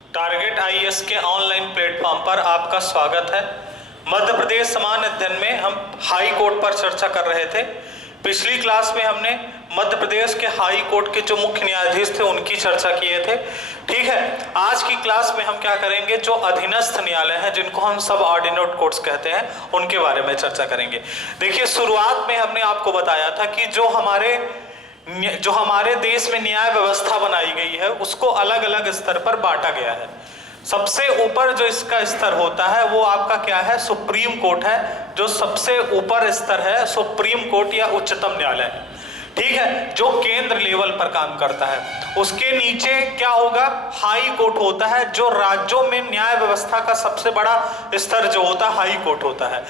Target IAS के online platform पर आपका स्वागत है। मध्य प्रदेश समान अध्ययन में हम हाई कोर्ट पर चर्चा कर रहे थे। पिछली क्लास में हमने मध्य प्रदेश के हाई कोर्ट के जो मुख्य न्यायाधीश थे उनकी चर्चा किए थे। ठीक है, आज की क्लास में हम क्या करेंगे, जो अधीनस्थ न्यायालय हैं जिनको हम सब ऑर्डिनेट कोर्ट्स कहते हैं उनके बारे में चर्चा करेंगे। देखिए, शुरुआत में हमने आपको बताया था कि जो हमारे देश में न्याय व्यवस्था बनाई गई है उसको अलग अलग स्तर पर बांटा गया है। सबसे ऊपर जो इसका स्तर होता है वो आपका क्या है, सुप्रीम कोर्ट है। जो सबसे ऊपर स्तर है सुप्रीम कोर्ट या उच्चतम न्यायालय है। ठीक है, जो केंद्र लेवल पर काम करता है। उसके नीचे क्या होगा, हाई कोर्ट होता है। जो राज्यों में न्याय व्यवस्था का सबसे बड़ा स्तर जो होता है हाई कोर्ट होता है।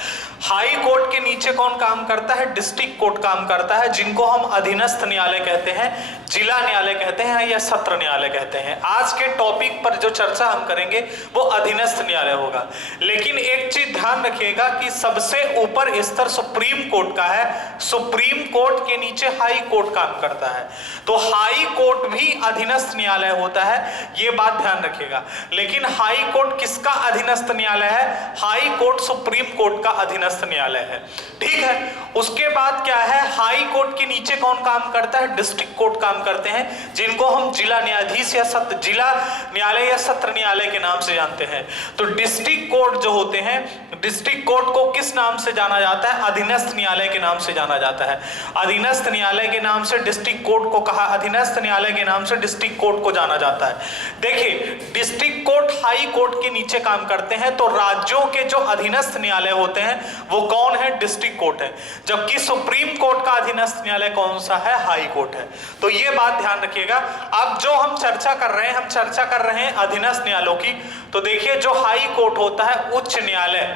हाई कोर्ट के नीचे कौन काम करता है, डिस्ट्रिक्ट कोर्ट काम करता है, जिनको हम अधीनस्थ न्यायालय कहते हैं, जिला न्यायालय कहते हैं या सत्र न्यायालय कहते हैं। आज के टॉपिक पर जो चर्चा हम करेंगे वो अधीनस्थ न्यायालय होगा। लेकिन एक चीज ध्यान रखिएगा कि सबसे ऊपर स्तर सुप्रीम कोर्ट का है। सुप्रीम कोर्ट के नीचे हाई कोर्ट काम करता है। तो हाई कोर्ट भी अधीनस्थ न्यायालय होता है, ये बात ध्यान रखिएगा। लेकिन हाई कोर्ट किसका अधीनस्थ न्यायालय है, हाई कोर्ट सुप्रीम कोर्ट का अधीनस्थ न्यायालय है। ठीक है, उसके बाद क्या है, हाई कोर्ट के नीचे कौन काम करता है, डिस्ट्रिक्ट कोर्ट काम करते हैं, जिनको हम जिला न्यायाधीश या जिला न्यायालय या सत्र न्यायालय के नाम से जानते हैं। तो डिस्ट्रिक्ट कोर्ट जो होते हैं, डिस्ट्रिक्ट कोर्ट को किस नाम से जाना जाता है, अधीनस्थ न्यायालय के नाम से जाना जाता है। अधीनस्थ न्यायालय के नाम से डिस्ट्रिक्ट कोर्ट को कहा, अधीनस्थ न्यायालय के नाम से डिस्ट्रिक्ट कोर्ट को जाना जाता है। देखिए, डिस्ट्रिक्ट कोर्ट हाई कोर्ट के नीचे काम करते हैं, तो राज्यों के जो अधीनस्थ न्यायालय होते हैं वो कौन है, डिस्ट्रिक्ट कोर्ट है। जबकि सुप्रीम कोर्ट का अधीनस्थ न्यायालय कौन सा है, हाई कोर्ट है। तो ये बात ध्यान रखिएगा। अब जो हम चर्चा कर रहे हैं, हम चर्चा कर रहे हैं अधीनस्थ न्यायालयों की। तो देखिए, जो हाई कोर्ट होता है उच्च न्यायालय,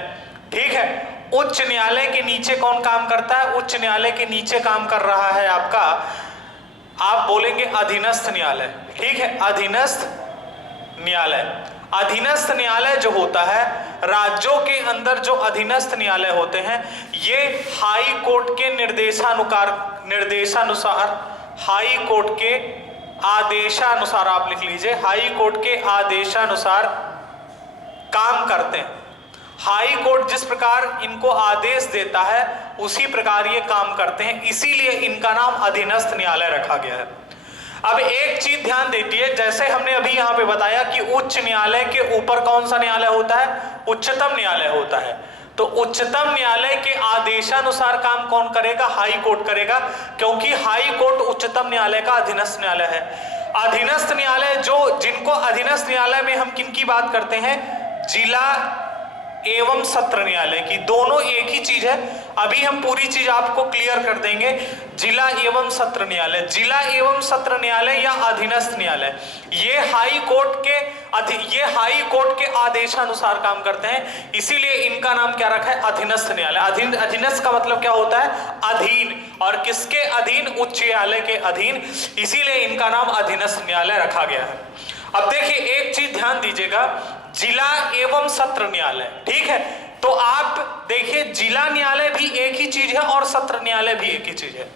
ठीक है, उच्च न्यायालय के नीचे कौन काम करता है, उच्च न्यायालय के नीचे काम कर रहा है आपका, आप बोलेंगे अधीनस्थ न्यायालय। ठीक है, अधीनस्थ न्यायालय। अधीनस्थ न्यायालय जो होता है, राज्यों के अंदर जो अधीनस्थ न्यायालय होते हैं, ये हाई कोर्ट के निर्देशानुसार हाई कोर्ट के आदेशानुसार, आप लिख लीजिए, हाई कोर्ट के आदेशानुसार काम करते हैं। हाई कोर्ट जिस प्रकार इनको आदेश देता है उसी प्रकार ये काम करते हैं, इसीलिए इनका नाम अधीनस्थ न्यायालय रखा गया है। अब एक चीज ध्यान दीजिए, जैसे हमने अभी यहां पे बताया कि उच्च न्यायालय के ऊपर कौन सा न्यायालय होता है, उच्चतम न्यायालय होता है। तो उच्चतम न्यायालय के आदेशानुसार काम कौन करेगा, हाई कोर्ट करेगा, क्योंकि हाई कोर्ट उच्चतम न्यायालय का अधीनस्थ न्यायालय है। अधीनस्थ न्यायालय जिनको अधीनस्थ न्यायालय में हम किन की बात करते हैं, जिला एवं सत्र न्यायालय की। दोनों एक ही चीज है, अभी हम पूरी चीज आपको क्लियर कर देंगे। जिला एवं सत्र न्यायालय, जिला एवं सत्र न्यायालय या अधीनस्थ न्यायालय, ये हाई कोर्ट के आदेशानुसार काम करते हैं, इसीलिए इनका नाम क्या रखा है, अधीनस्थ न्यायालय। अधीनस्थ का मतलब क्या होता है, अधीन, और किसके अधीन, उच्च न्यायालय के अधीन, इसीलिए इनका नाम अधीनस्थ न्यायालय रखा गया है। अब देखिए, एक चीज ध्यान दीजिएगा, जिला एवं सत्र न्यायालय, ठीक है, तो आप देखिए जिला न्यायालय भी एक ही चीज है और सत्र न्यायालय भी एक ही चीज है।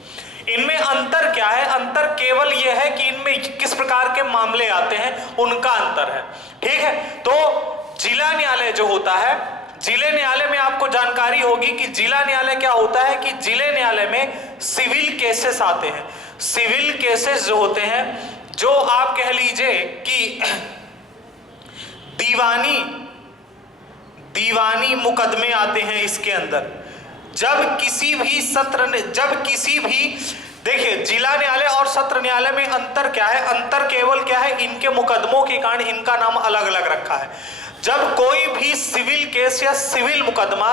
इनमें अंतर क्या है, अंतर केवल यह है कि इनमें किस प्रकार के मामले आते हैं, उनका अंतर है। ठीक है, तो जिला न्यायालय जो होता है, जिले न्यायालय में आपको जानकारी होगी कि जिला न्यायालय क्या होता है, कि जिले न्यायालय में सिविल केसेस आते हैं। सिविल केसेस जो होते हैं, जो आप कह लीजिए कि दीवानी मुकदमे आते हैं इसके अंदर। जब किसी भी देखिए, जिला न्यायालय और सत्र न्यायालय में अंतर क्या है, अंतर केवल क्या है, इनके मुकदमों के कारण इनका नाम अलग अलग रखा है। जब कोई भी सिविल केस या सिविल मुकदमा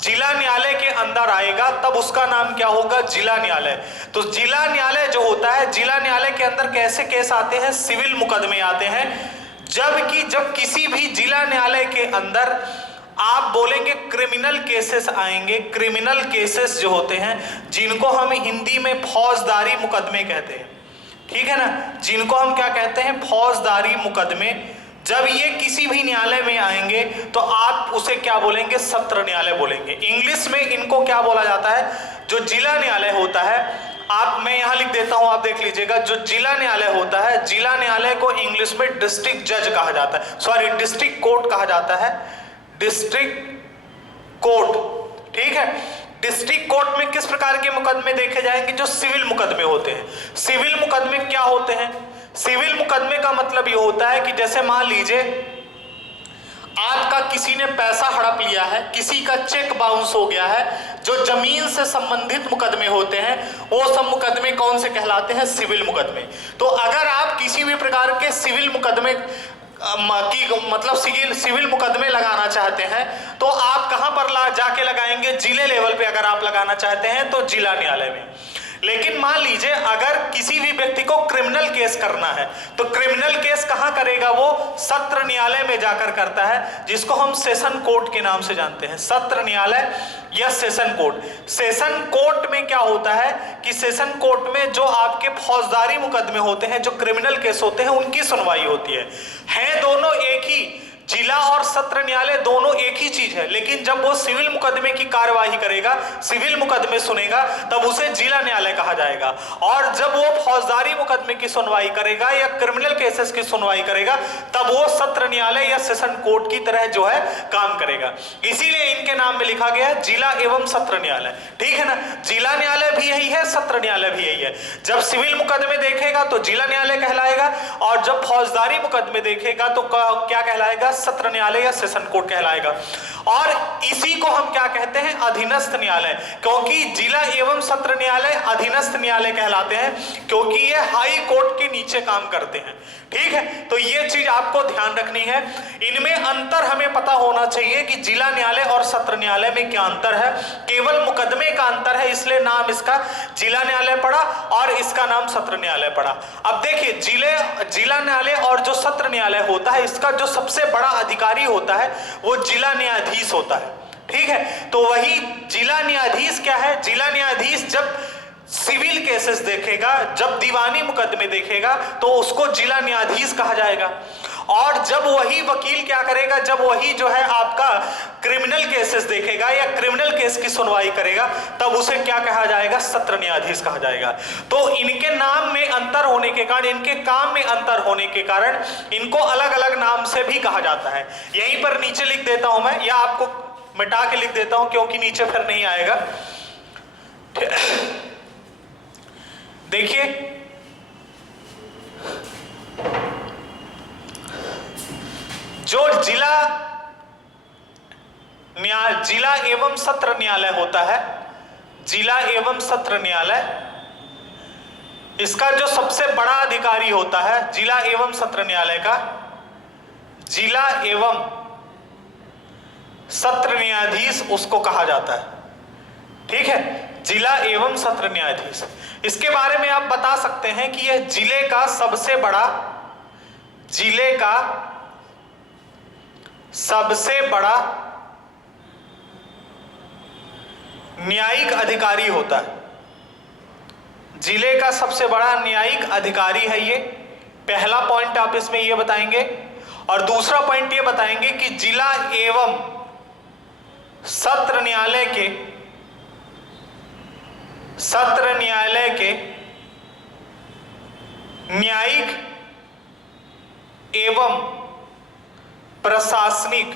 जिला न्यायालय के अंदर आएगा तब उसका नाम क्या होगा, जिला न्यायालय। तो जिला न्यायालय जो होता है, जिला न्यायालय के अंदर कैसे केस आते हैं, सिविल मुकदमे आते हैं। जब किसी भी जिला न्यायालय के अंदर आप बोलेंगे क्रिमिनल केसेस आएंगे। क्रिमिनल केसेस जो होते हैं, जिनको हम हिंदी में फौजदारी मुकदमे कहते हैं, ठीक है ना, जिनको हम क्या कहते हैं, फौजदारी मुकदमे। जब ये किसी भी न्यायालय में आएंगे तो आप उसे क्या बोलेंगे, सत्र न्यायालय बोलेंगे। इंग्लिश में इनको क्या बोला जाता है, जो जिला न्यायालय होता है, मैं यहां लिख देता हूं, आप देख लीजिएगा। जो जिला न्यायालय होता है, जिला न्यायालय को इंग्लिश में डिस्ट्रिक्ट जज कहा जाता है, सॉरी डिस्ट्रिक्ट कोर्ट कहा जाता है, डिस्ट्रिक्ट कोर्ट। ठीक है, डिस्ट्रिक्ट कोर्ट में किस प्रकार के मुकदमे देखे जाएंगे? जो सिविल मुकदमे होते हैं। सिविल मुकदमे क्या होते हैं? सिविल मुकदमे का मतलब ये होता है कि जैसे मान लीजिए आपका किसी ने पैसा हड़प लिया है, किसी का चेक बाउंस हो गया है, जो जमीन से संबंधित मुकदमे होते हैं वो सब मुकदमे कौन से कहलाते हैं? सिविल मुकदमे। तो अगर आप किसी भी प्रकार के सिविल मुकदमे की मतलब सिविल मुकदमे लगाना चाहते हैं तो आप कहां पर जाके लगाएंगे? जिले लेवल पे अगर आप लगाना चाहते हैं तो जिला न्यायालय में। लेकिन मान लीजिए अगर किसी भी व्यक्ति को क्रिमिनल केस करना है तो क्रिमिनल केस कहां करेगा? वो सत्र न्यायालय में जाकर करता है, जिसको हम सेशन कोर्ट के नाम से जानते हैं। सत्र न्यायालय या सेशन कोर्ट। सेशन कोर्ट में क्या होता है कि सेशन कोर्ट में जो आपके फौजदारी मुकदमे होते हैं, जो क्रिमिनल केस होते हैं, उनकी सुनवाई होती है दोनों एक ही। जिला और सत्र न्यायालय दोनों एक ही चीज है, लेकिन जब वो सिविल मुकदमे की कार्यवाही करेगा, सिविल मुकदमे सुनेगा, तब उसे जिला न्यायालय कहा जाएगा। और जब वो फौजदारी मुकदमे की सुनवाई करेगा या क्रिमिनल केसेस की सुनवाई करेगा, तब वो सत्र न्यायालय या सेशन कोर्ट की तरह जो है काम करेगा। इसीलिए इनके नाम में लिखा गया है जिला एवं सत्र न्यायालय। ठीक है ना, जिला न्यायालय भी यही है, सत्र न्यायालय भी यही है। जब सिविल मुकदमे देखेगा तो जिला न्यायालय कहलाएगा, और जब फौजदारी मुकदमे देखेगा तो क्या कहलाएगा? सत्र न्यायालय या सेशन कोर्ट कहलाएगा। और इसी को हम क्या कहते हैं? अधीनस्थ न्यायालय। क्योंकि जिला एवं सत्र न्यायालय अधीनस्थ न्यायालय कहलाते हैं, क्योंकि ये हाई कोर्ट के नीचे काम करते हैं। ठीक है, तो ये चीज आपको ध्यान रखनी है। इनमें अंतर हमें पता होना चाहिए कि जिला न्यायालय और सत्र न्यायालय में क्या अंतर है। केवल मुकदमे का अंतर है, इसलिए नाम इसका जिला न्यायालय पड़ा और इसका नाम सत्र न्यायालय पड़ा। अब देखिए, जिला न्यायालय और जो सत्र न्यायालय होता है, इसका जो सबसे बड़ा अधिकारी होता है वो जिला न्यायाधीश होता है। ठीक है, तो वही जिला न्यायाधीश क्या है? जिला न्यायाधीश जब सिविल केसेस देखेगा, जब दीवानी मुकदमे देखेगा, तो उसको जिला न्यायाधीश कहा जाएगा। और जब वही वकील क्या करेगा? जब वही जो है आपका क्रिमिनल केसेस देखेगा या क्रिमिनल केस की सुनवाई करेगा, तब उसे क्या कहा जाएगा? सत्र न्यायाधीश कहा जाएगा। तो इनके नाम में अंतर होने के कारण, इनके काम में अंतर होने के कारण इनको अलग अलग नाम से भी कहा जाता है। यहीं पर नीचे लिख देता हूं मैं, या आपको मिटा के लिख देता हूं क्योंकि नीचे फिर नहीं आएगा। देखिए, जो जिला एवं सत्र न्यायालय होता है, जिला एवं सत्र न्यायालय, इसका जो सबसे बड़ा अधिकारी होता है जिला एवं सत्र न्यायालय का, जिला एवं सत्र न्यायाधीश उसको कहा जाता है। ठीक है, जिला एवं सत्र न्यायाधीश। इसके बारे में आप बता सकते हैं कि यह जिले का सबसे बड़ा न्यायिक अधिकारी होता है। जिले का सबसे बड़ा न्यायिक अधिकारी है ये। पहला पॉइंट आप इसमें ये बताएंगे। और दूसरा पॉइंट ये बताएंगे कि जिला एवं सत्र न्यायालय के न्यायिक एवं प्रशासनिक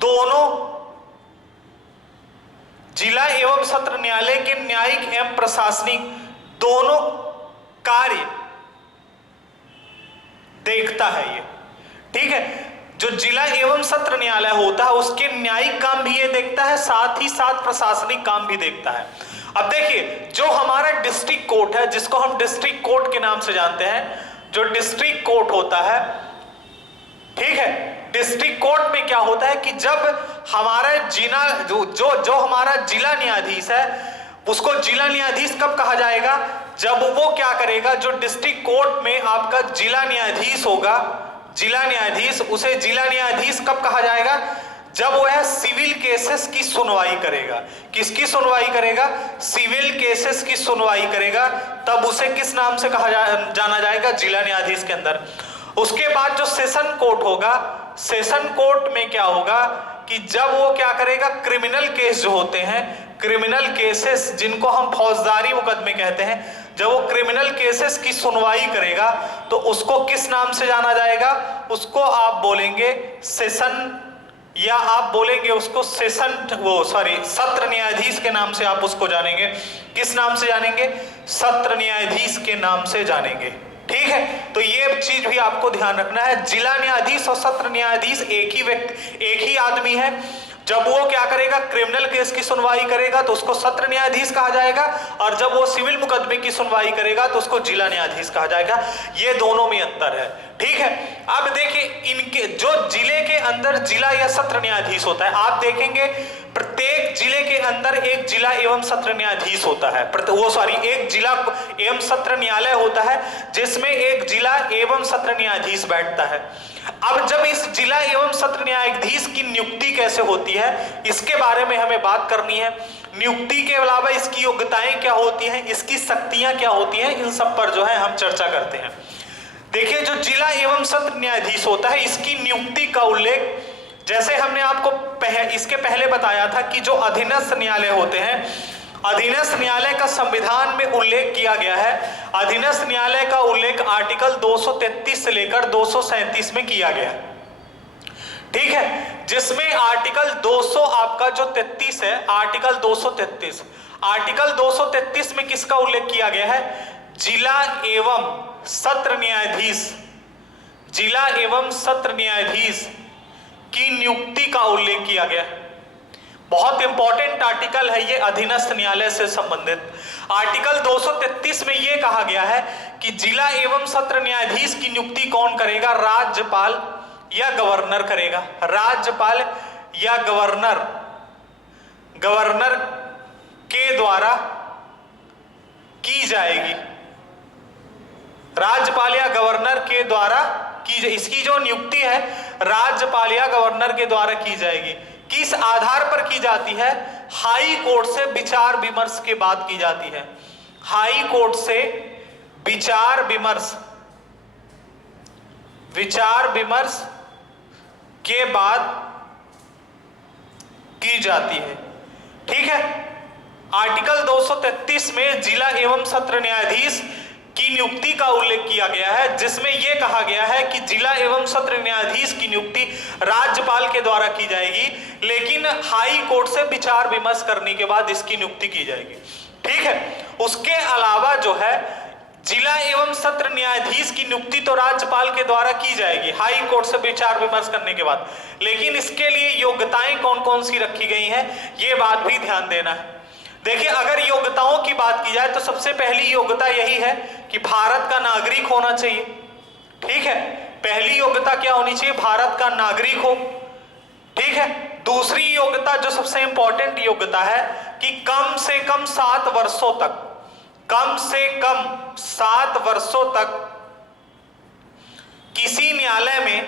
दोनों, जिला एवं सत्र न्यायालय के न्यायिक एवं प्रशासनिक दोनों कार्य देखता है ये। ठीक है, जो जिला एवं सत्र न्यायालय होता है उसके न्यायिक काम भी ये देखता है, साथ ही साथ प्रशासनिक काम भी देखता है। अब देखिए, जो हमारा डिस्ट्रिक्ट कोर्ट है, जिसको हम डिस्ट्रिक्ट कोर्ट के नाम से जानते हैं, जो डिस्ट्रिक्ट कोर्ट होता है, ठीक है, डिस्ट्रिक्ट कोर्ट में क्या होता है कि जब हमारा जो हमारा जिला न्यायाधीश है, उसको जिला न्यायाधीश कब कहा जाएगा? जब वो क्या करेगा, जो डिस्ट्रिक्ट कोर्ट में आपका जिला न्यायाधीश होगा, जिला न्यायाधीश, उसे जिला न्यायाधीश कब कहा जाएगा? जब वह सिविल केसेस की सुनवाई करेगा। किसकी सुनवाई करेगा? सिविल केसेस की सुनवाई करेगा, तब उसे किस नाम से जाना जाएगा? जिला न्यायाधीश के अंदर। उसके बाद जो सेशन कोर्ट होगा, सेशन कोर्ट में क्या होगा कि जब वो क्या करेगा, क्रिमिनल केस जो होते हैं, क्रिमिनल केसेस जिनको हम फौजदारी मुकदमे कहते हैं, जब वो क्रिमिनल केसेस की सुनवाई करेगा तो उसको किस नाम से जाना जाएगा, उसको आप बोलेंगे सेशन, या आप बोलेंगे उसको सत्र न्यायाधीश के नाम से आप उसको जानेंगे। किस नाम से जानेंगे, सत्र न्यायाधीश के नाम से जानेंगे। ठीक है, तो ये चीज भी आपको ध्यान रखना है। जिला न्यायाधीश और सत्र न्यायाधीश एक ही व्यक्ति, एक ही आदमी है। जब वो क्या करेगा, क्रिमिनल केस की सुनवाई करेगा तो उसको सत्र न्यायाधीश कहा जाएगा, और जब वो सिविल मुकदमे की सुनवाई करेगा तो उसको जिला न्यायाधीश कहा जाएगा। ये दोनों में अंतर है। ठीक है, अब देखिए इनके जो जिले के अंदर जिला या सत्र न्यायाधीश होता है, आप देखेंगे प्रत्येक जिले के अंदर एक जिला एवं सत्र न्यायाधीश होता है, एक जिला एवं सत्र न्यायालय होता है जिसमें एक जिला एवं सत्र न्यायाधीश बैठता है। अब जब इस जिला एवं सत्र न्यायाधीश की नियुक्ति कैसे होती है, इसके बारे में हमें बात करनी है। नियुक्ति के अलावा इसकी योग्यताएं क्या होती हैं, इसकी शक्तियां क्या होती हैं, इन सब पर जो है हम चर्चा करते हैं। देखिए, जो जिला एवं सत्र न्यायाधीश होता है, इसकी नियुक्ति का उल्लेख जैसे हमने आपको इसके पहले बताया था कि जो अधीनस्थ न्यायालय होते हैं, अधीनस्थ न्यायालय का संविधान में उल्लेख किया गया है। अधीनस्थ न्यायालय का उल्लेख आर्टिकल 233 से लेकर 237 में किया गया। ठीक है, जिसमें आर्टिकल 200 आपका जो 33 है, आर्टिकल 233 में किसका उल्लेख किया गया है, जिला एवं सत्र न्यायाधीश, जिला एवं सत्र न्यायाधीश की नियुक्ति का उल्लेख किया गया। बहुत इंपॉर्टेंट आर्टिकल है ये, अधीनस्थ न्यायालय से संबंधित। आर्टिकल 233 में यह कहा गया है कि जिला एवं सत्र न्यायाधीश की नियुक्ति कौन करेगा, राज्यपाल या गवर्नर करेगा। राज्यपाल या गवर्नर के द्वारा की जाएगी। राज्यपाल या गवर्नर के द्वारा की, इसकी जो नियुक्ति है राज्यपाल या गवर्नर के द्वारा की जाएगी। किस आधार पर की जाती है, हाई कोर्ट से विचार विमर्श के बाद की जाती है। हाई कोर्ट से विचार विमर्श के बाद की जाती है। ठीक है, आर्टिकल 233 में जिला एवं सत्र न्यायाधीश की नियुक्ति का उल्लेख किया गया है, जिसमें यह कहा गया है कि जिला एवं सत्र न्यायाधीश की नियुक्ति राज्यपाल के द्वारा की जाएगी, लेकिन हाई कोर्ट से विचार विमर्श करने के बाद इसकी नियुक्ति की जाएगी। ठीक है, उसके अलावा जो है जिला एवं सत्र न्यायाधीश की नियुक्ति तो राज्यपाल के द्वारा की जाएगी हाई कोर्ट से विचार विमर्श करने के बाद, लेकिन इसके लिए योग्यताएं कौन कौन सी रखी गई हैं, ये बात भी ध्यान देना है। देखिए, अगर योग्यताओं की बात की जाए तो सबसे पहली योग्यता यही है कि भारत का नागरिक होना चाहिए। ठीक है, पहली योग्यता क्या होनी चाहिए, भारत का नागरिक हो। ठीक है, दूसरी योग्यता जो सबसे इंपॉर्टेंट योग्यता है कि कम से कम 7 वर्षों तक, कम से कम 7 वर्षों तक किसी न्यायालय में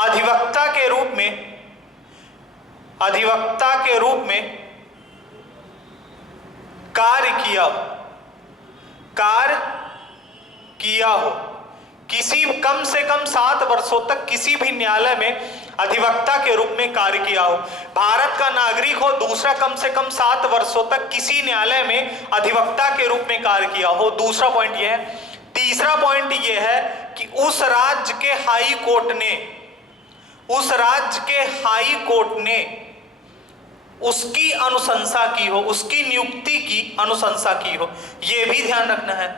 अधिवक्ता के रूप में कार्य किया हो। कम से कम 7 वर्षों तक किसी भी न्यायालय में अधिवक्ता के रूप में कार्य किया हो, भारत का नागरिक हो। दूसरा, कम से कम 7 वर्षों तक किसी न्यायालय में अधिवक्ता के रूप में कार्य किया हो। दूसरा पॉइंट यह है। तीसरा पॉइंट यह है कि उस राज्य के हाई कोर्ट ने उसकी अनुशंसा की हो, उसकी नियुक्ति की अनुशंसा की हो। यह भी ध्यान रखना है,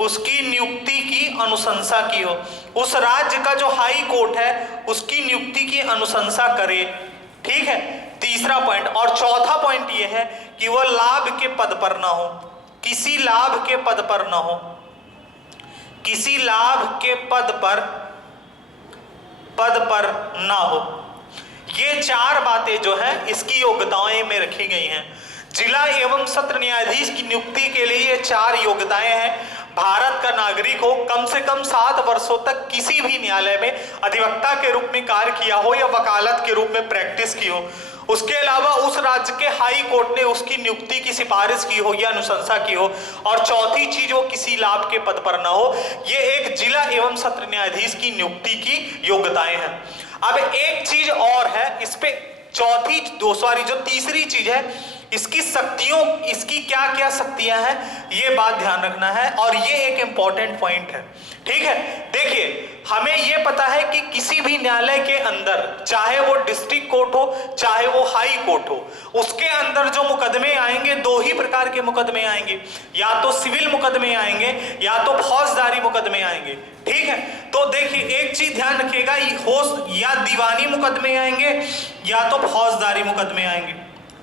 उसकी नियुक्ति की अनुशंसा की हो। उस राज्य का जो हाई कोर्ट है उसकी नियुक्ति की अनुशंसा करे। ठीक है, तीसरा पॉइंट। और चौथा पॉइंट यह है कि वह लाभ के पद पर ना हो, किसी लाभ के पद पर ना हो, किसी लाभ के पद पर ना हो। ये 4 बातें जो है इसकी योग्यताएं में रखी गई हैं। जिला एवं सत्र न्यायाधीश की नियुक्ति के लिए ये 4 योग्यताएं हैं। भारत का नागरिक हो, कम से कम 7 वर्षों तक किसी भी न्यायालय में अधिवक्ता के रूप में कार्य किया हो या वकालत के रूप में प्रैक्टिस की हो, उसके अलावा उस राज्य के हाई कोर्ट ने उसकी नियुक्ति की सिफारिश की हो या अनुशंसा की हो, और चौथी चीज वो किसी लाभ के पद पर ना हो। ये एक जिला एवं सत्र न्यायाधीश की नियुक्ति की योग्यताएं हैं। अब एक चीज और है इस पे, जो तीसरी चीज है, इसकी शक्तियों, इसकी क्या क्या शक्तियां हैं, ये बात ध्यान रखना है, और ये एक इंपॉर्टेंट पॉइंट है। ठीक है, देखिए हमें ये पता है कि किसी भी न्यायालय के अंदर, चाहे वो डिस्ट्रिक्ट कोर्ट हो चाहे वो हाई कोर्ट हो, उसके अंदर जो मुकदमे आएंगे दो ही प्रकार के मुकदमे आएंगे, या तो सिविल मुकदमे आएंगे या तो फौजदारी मुकदमे आएंगे। ठीक है, तो देखिए एक चीज ध्यान रखिएगा, या दीवानी मुकदमे आएंगे या तो फौजदारी मुकदमे आएंगे।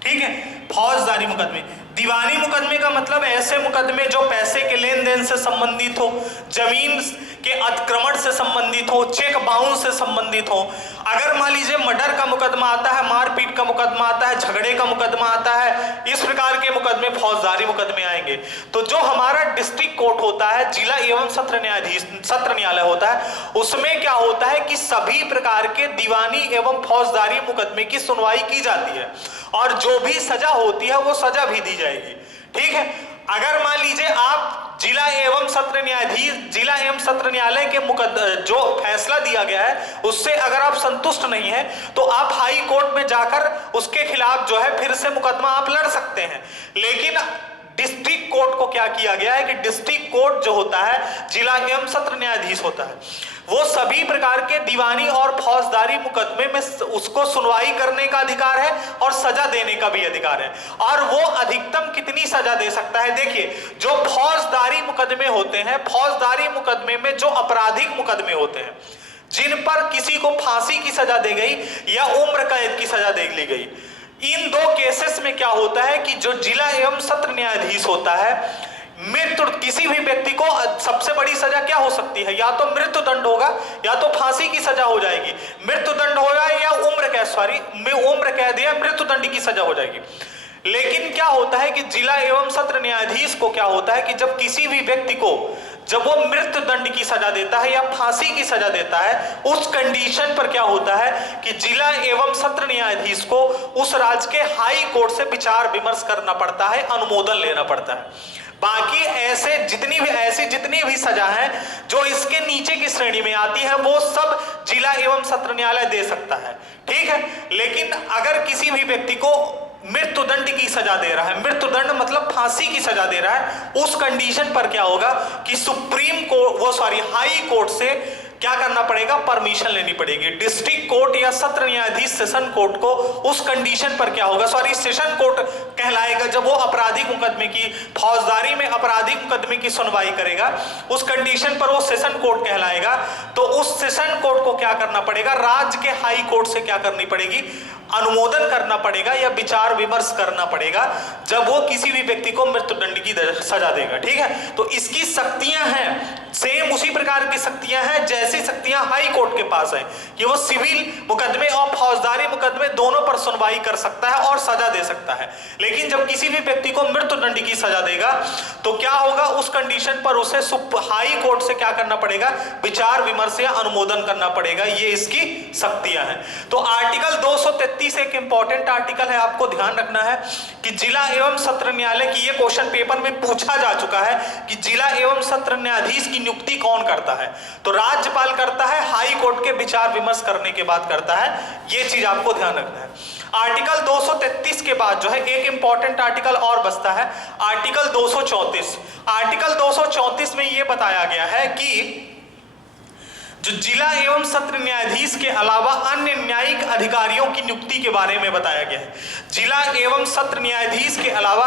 ठीक है, फौजदारी मुकदमे, दीवानी मुकदमे का मतलब ऐसे मुकदमे जो पैसे के लेन देन से संबंधित हो, जमीन के अतिक्रमण से संबंधित हो, चेक बाउंस से संबंधित हो। अगर मान लीजिए मर्डर का मुकदमा आता है, मारपीट का मुकदमा आता है, झगड़े का मुकदमा आता है, इस प्रकार के मुकदमे फौजदारी मुकदमे आएंगे। तो जो हमारा डिस्ट्रिक्ट कोर्ट होता है, जिला एवं सत्र न्यायालय होता है, उसमें क्या होता है कि सभी प्रकार के दीवानी एवं फौजदारी मुकदमे की सुनवाई की जाती है, और जो भी सजा होती है वो सजा भी दी जाएगी। ठीक है, अगर मान लीजिए आप जिला एवं सत्र न्यायालय के जो फैसला दिया गया है उससे अगर आप संतुष्ट नहीं है तो आप हाई कोर्ट में जाकर उसके खिलाफ जो है फिर से मुकदमा आप लड़ सकते हैं। लेकिन डिस्ट्रिक्ट कोर्ट को क्या किया गया है कि डिस्ट्रिक्ट कोर्ट जो होता है, जिला एवं सत्र न्यायाधीश होता है, वो सभी प्रकार के दीवानी और फौजदारी मुकदमे में उसको सुनवाई करने का अधिकार है और सजा देने का भी अधिकार है। और वो अधिकतम कितनी सजा दे सकता है? देखिए, जो फौजदारी मुकदमे होते हैं, फौजदारी मुकदमे में जो आपराधिक मुकदमे होते हैं जिन पर किसी को फांसी की सजा दी गई या उम्र कैद की सजा दे ली गई, इन दो केसेस में क्या होता है कि जो जिला एवं सत्र न्यायाधीश होता है, मृत्यु, किसी भी व्यक्ति को सबसे बड़ी सजा क्या हो सकती है? या तो मृत्यु दंड होगा या तो फांसी की सजा हो जाएगी। मृत्यु दंड होगा या उम्र कैद या मृत्यु दंड की सजा हो जाएगी। लेकिन क्या होता है कि जिला एवं सत्र न्यायाधीश को क्या होता है कि जब किसी भी व्यक्ति को जब वो मृत्यु दंड की सजा देता है या फांसी की सजा देता है, उस कंडीशन पर क्या होता है कि जिला एवं सत्र न्यायाधीश को उस राज्य के हाई कोर्ट से विचार विमर्श करना पड़ता है, अनुमोदन लेना पड़ता है। बाकी ऐसी जितनी भी सजा है जो इसके नीचे की श्रेणी में आती है वो सब जिला एवं सत्र न्यायालय दे सकता है। ठीक है, लेकिन अगर किसी भी व्यक्ति को मृत्युदंड की सजा दे रहा है, मृत्युदंड मतलब फांसी की सजा दे रहा है, उस कंडीशन पर क्या होगा कि हाई कोर्ट से क्या करना पड़ेगा? परमिशन लेनी पड़ेगी। डिस्ट्रिक्ट कोर्ट या सत्र न्यायाधीश सेशन कोर्ट को उस कंडीशन पर क्या होगा, सेशन कोर्ट कहलाएगा जब वो आपराधिक मुकदमे की, फौजदारी में आपराधिक मुकदमे की सुनवाई करेगा, उस कंडीशन पर वो सेशन कोर्ट कहलाएगा। तो उस सेशन कोर्ट को क्या करना पड़ेगा? राज्य के हाई कोर्ट से क्या करनी पड़ेगी? अनुमोदन करना पड़ेगा या विचार विमर्श करना पड़ेगा जब वो किसी भी व्यक्ति को मृत्युदंड की सजा देगा। ठीक है, तो इसकी शक्तियां हैं, सेम उसी प्रकार की शक्तियां हैं जैसी शक्तियां हाई कोर्ट के पास है कि वो सिविल मुकदमे और फौजदारी मुकदमे दोनों पर सुनवाई कर सकता है और सजा दे सकता है। लेकिन जब किसी भी व्यक्ति को मृत्युदंड की सजा देगा तो क्या होगा? उस कंडीशन पर उसे हाई कोर्ट से क्या करना पड़ेगा? विचार विमर्श या अनुमोदन करना पड़ेगा। ये इसकी शक्तियां हैं। तो आर्टिकल 233 एक इंपॉर्टेंट आर्टिकल है, आपको ध्यान रखना है कि जिला एवं सत्र न्यायालय की, ये क्वेश्चन पेपर में पूछा जा चुका है कि जिला एवं सत्र न्यायाधीश की नियुक्ति कौन करता है? तो राज्यपाल करता है, हाई कोर्ट के विचार विमर्श करने के बाद करता है। ये चीज आपको ध्यान रखना है। आर्टिकल 233 के बाद जो है एक इंपॉर्टेंट आर्टिकल और बचता है, आर्टिकल 234। आर्टिकल 234 में यह बताया गया है कि जो जिला एवं सत्र न्यायाधीश के अलावा अन्य न्यायिक अधिकारियों की नियुक्ति के बारे में बताया गया है। जिला एवं सत्र न्यायाधीश के अलावा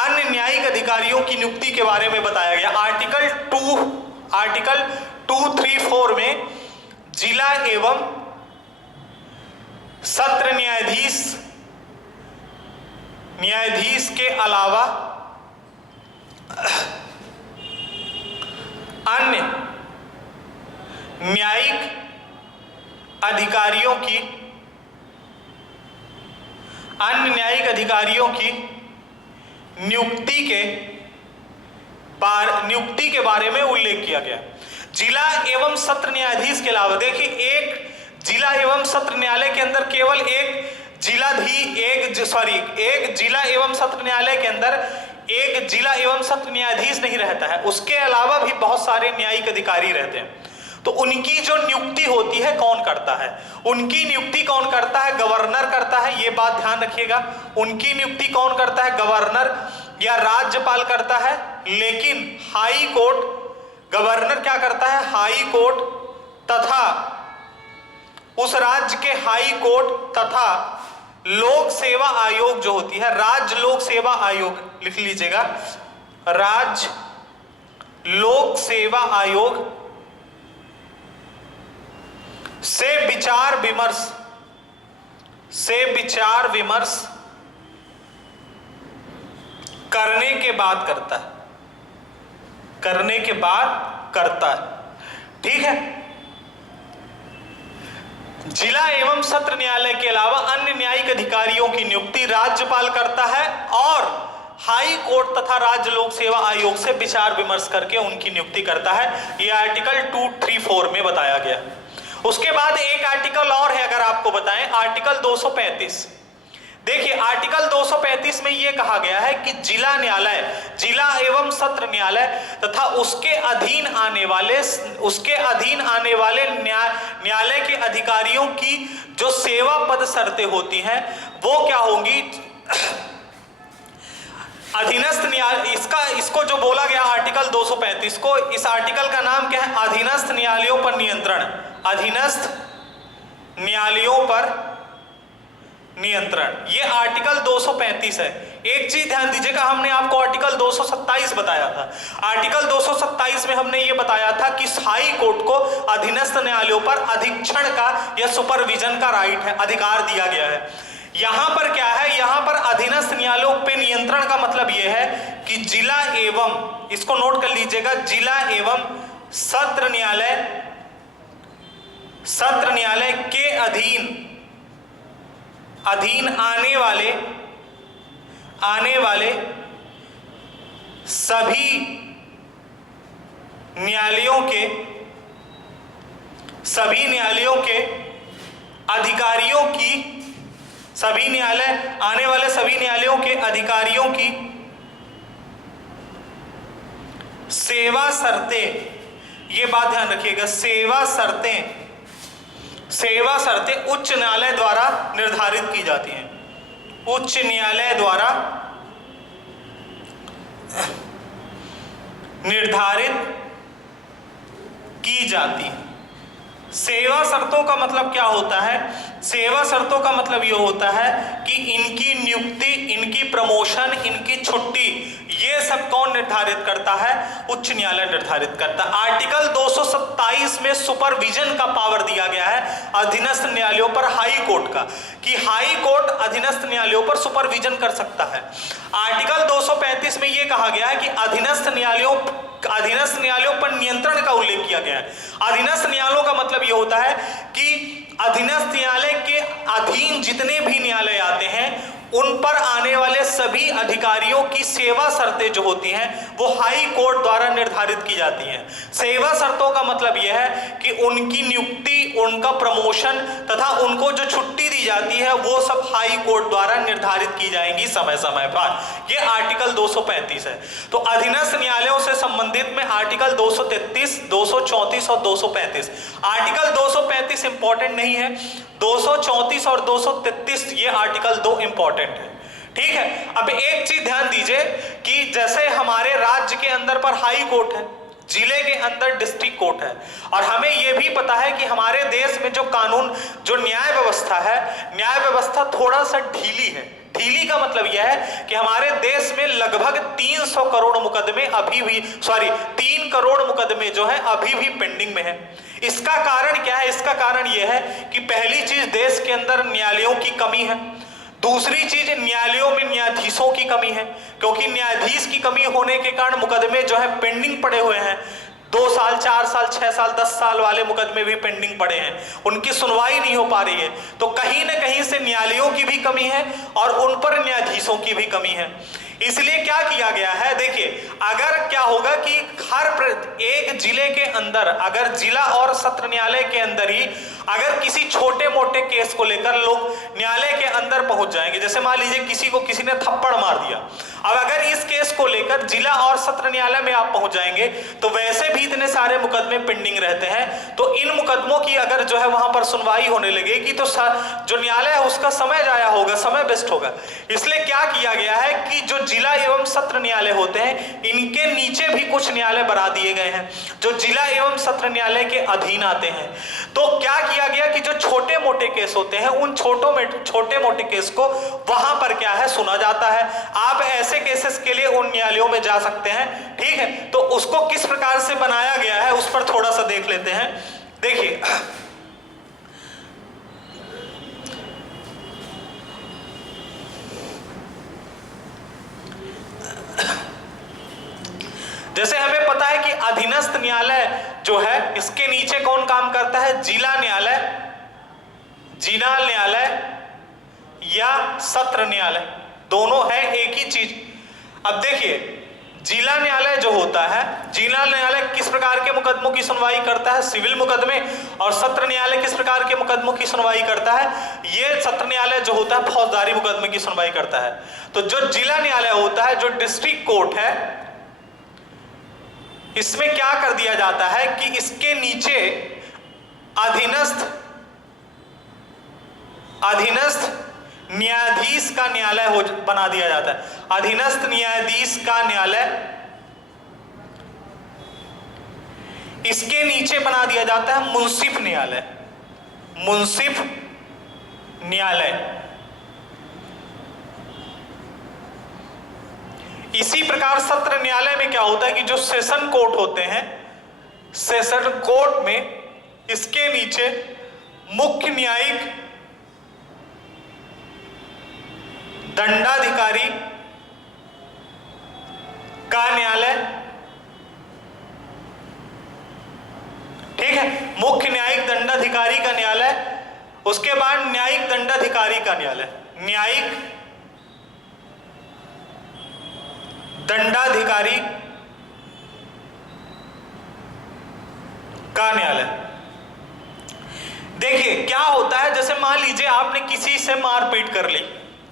अन्य न्यायिक अधिकारियों की नियुक्ति के बारे में बताया गया। आर्टिकल 234 में जिला एवं सत्र न्यायाधीश के अलावा अन्य न्यायिक अधिकारियों की नियुक्ति के बारे में उल्लेख किया गया। जिला एवं सत्र न्यायाधीश के अलावा देखिए, एक जिला एवं सत्र न्यायालय के अंदर केवल एक एक जिला एवं सत्र न्यायालय के अंदर एक जिला एवं सत्र न्यायाधीश नहीं रहता है, उसके अलावा भी बहुत सारे न्यायिक अधिकारी रहते हैं। तो उनकी जो नियुक्ति होती है कौन करता है? उनकी नियुक्ति कौन करता है? गवर्नर करता है, ये बात ध्यान रखिएगा। उनकी नियुक्ति कौन करता है? गवर्नर या राज्यपाल करता है। लेकिन हाई कोर्ट, गवर्नर क्या करता है? हाई कोर्ट तथा उस राज्य के हाई कोर्ट तथा लोक सेवा आयोग जो होती है, राज्य लोक सेवा आयोग, लिख लीजिएगा, राज्य लोक सेवा आयोग से विचार विमर्श करने के बाद करता है। ठीक है। जिला एवं सत्र न्यायालय के अलावा अन्य न्यायिक अधिकारियों की नियुक्ति राज्यपाल करता है और हाई कोर्ट तथा राज्य लोक सेवा आयोग से विचार विमर्श करके उनकी नियुक्ति करता है। यह आर्टिकल 234 में बताया गया। उसके बाद एक आर्टिकल और है, अगर आपको बताएं, आर्टिकल 235। देखिए आर्टिकल 235 में यह कहा गया है कि जिला न्यायालय, जिला एवं सत्र न्यायालय तथा उसके अधीन आने वाले न्यायालय के अधिकारियों की जो सेवा पद शर्तें होती हैं वो क्या होंगी? अधीनस्थ न्यायालय, इसको जो बोला गया आर्टिकल 235 को, इस आर्टिकल का नाम क्या है? अधीनस्थ न्यायालयों पर नियंत्रण। अधीनस्थ न्यायालयों पर नियंत्रण, ये आर्टिकल 235 है। एक चीज ध्यान दीजिएगा, हमने आपको आर्टिकल 227 बताया था। आर्टिकल 227 में हमने ये बताया था कि हाई कोर्ट को अधीनस्थ न्यायालयों पर अधीक्षण का या सुपरविजन का राइट है, अधिकार दिया गया है। यहां पर क्या है? यहां पर अधीनस्थ न्यायालयों पे नियंत्रण का मतलब यह है कि जिला एवं, इसको नोट कर लीजिएगा, जिला एवं सत्र न्यायालय के अधीन आने वाले सभी न्यायालयों के अधिकारियों की, सभी न्यायालयों के अधिकारियों की सेवा शर्तें, ये बात ध्यान रखिएगा, सेवा शर्तें उच्च न्यायालय द्वारा निर्धारित की जाती हैं। उच्च न्यायालय द्वारा निर्धारित की जाती है। सेवा शर्तों का मतलब क्या होता है? सेवा शर्तों का मतलब यह होता है कि इनकी नियुक्ति, इनकी प्रमोशन, इनकी छुट्टी, ये सब कौन निर्धारित करता है? उच्च न्यायालय निर्धारित करता है। आर्टिकल 227 में सुपरविजन का पावर दिया गया है अधीनस्थ न्यायालयों पर हाई कोर्ट का, कि हाई कोर्ट अधीनस्थ न्यायालयों पर सुपरविजन कर सकता है। आर्टिकल 235 में यह कहा गया है कि अधीनस्थ न्यायालयों पर नियंत्रण का उल्लेख किया गया है। अधीनस्थ न्यायालयों का मतलब यह होता है कि अधीनस्थ न्यायालय के अधीन जितने भी न्यायालय आते हैं उन पर आने वाले सभी अधिकारियों की सेवा शर्तें जो होती हैं वो हाई कोर्ट द्वारा निर्धारित की जाती हैं। सेवा शर्तों का मतलब यह है कि उनकी नियुक्ति, उनका प्रमोशन तथा उनको जो छुट्टी दी जाती है वो सब हाई कोर्ट द्वारा निर्धारित की जाएंगी समय समय पर। यह आर्टिकल 235 है। तो अधीनस्थ न्यायालयों से संबंधित में आर्टिकल 233, 234 और 235। आर्टिकल 235 इंपॉर्टेंट नहीं है, 234 और 233 ये आर्टिकल 2 इंपॉर्टेंट है। ठीक है। अब एक चीज ध्यान दीजिए कि जैसे हमारे राज्य के अंदर पर हाई कोर्ट है, जिले के अंदर डिस्ट्रिक्ट कोर्ट है, और हमें यह भी पता है कि हमारे देश में जो कानून, जो न्याय व्यवस्था है, न्याय व्यवस्था थोड़ा सा ढीली है। ढीली का मतलब यह है कि हमारे देश में लगभग 300 करोड़ मुकदमे अभी भी, 3 करोड़ मुकदमे जो है अभी भी पेंडिंग में है। इसका कारण क्या है? इसका कारण यह है कि पहली चीज देश के अंदर न्यायालयों की कमी है। दूसरी चीज न्यायालयों में न्यायाधीशों की कमी है, क्योंकि न्यायाधीश की कमी होने के कारण मुकदमे जो है पेंडिंग पड़े हुए हैं। 2 साल, 4 साल, 6 साल, 10 साल वाले मुकदमे भी पेंडिंग पड़े हैं, उनकी सुनवाई नहीं हो पा रही है। तो कहीं ना कहीं से न्यायालयों की भी कमी है और उन पर न्यायाधीशों की भी कमी है। इसलिए क्या किया गया है, देखिए अगर क्या होगा कि हर एक जिले के अंदर, अगर जिला और सत्र न्यायालय के अंदर ही अगर किसी छोटे मोटे केस को लेकर लोग न्यायालय के अंदर पहुंच जाएंगे, जैसे मान लीजिए किसी ने थप्पड़ मार दिया, अब अगर इस केस को लेकर जिला और सत्र न्यायालय में आप पहुंच जाएंगे तो वैसे भी इतने सारे मुकदमे पेंडिंग रहते हैं, तो इन मुकदमों की अगर जो है वहां पर सुनवाई होने लगेगी तो जो न्यायालय है उसका समय जाया होगा, समय वेस्ट होगा। इसलिए क्या किया गया है कि जो जिला एवं सत्र न्यायालय होते हैं इनके नीचे भी कुछ न्यायालय बना दिए गए हैं जो जिला एवं सत्र न्यायालय के अधीन आते हैं। तो क्या किया गया कि जो छोटे मोटे केस होते हैं उन छोटे मोटे केस को वहां पर क्या है सुना जाता है। आप ऐसे केसेस के लिए उन न्यायालयों में जा सकते हैं, ठीक है। तो उसको किस प्रकार से बनाया गया है उस पर थोड़ा सा देख लेते हैं। देखिए जैसे हमें पता है कि अधीनस्थ न्यायालय जो है इसके नीचे कौन काम करता है, जिला न्यायालय, जिला न्यायालय या सत्र न्यायालय, दोनों है एक ही चीज। अब देखिए जिला न्यायालय जो होता है, जिला न्यायालय किस प्रकार के मुकदमों की सुनवाई करता है, सिविल मुकदमे, और सत्र न्यायालय किस प्रकार के मुकदमों की सुनवाई करता है, ये सत्र न्यायालय जो होता है फौजदारी मुकदमे की सुनवाई करता है। तो जो जिला न्यायालय होता है, जो डिस्ट्रिक्ट कोर्ट है, इसमें क्या कर दिया जाता है कि इसके नीचे अधीनस्थ न्यायाधीश का न्यायालय बना दिया जाता है। अधीनस्थ न्यायाधीश का न्यायालय, इसके नीचे बना दिया जाता है मुंसिफ न्यायालय, मुंसिफ न्यायालय। इसी प्रकार सत्र न्यायालय में क्या होता है कि जो सेशन कोर्ट होते हैं, सेशन कोर्ट में इसके नीचे मुख्य न्यायिक दंडाधिकारी का न्यायालय, ठीक है, मुख्य न्यायिक दंडाधिकारी का न्यायालय, उसके बाद न्यायिक दंडाधिकारी का न्यायालय, न्यायिक दंडाधिकारी का न्यायालय। देखिए क्या होता है, जैसे मान लीजिए आपने किसी से मारपीट कर ली,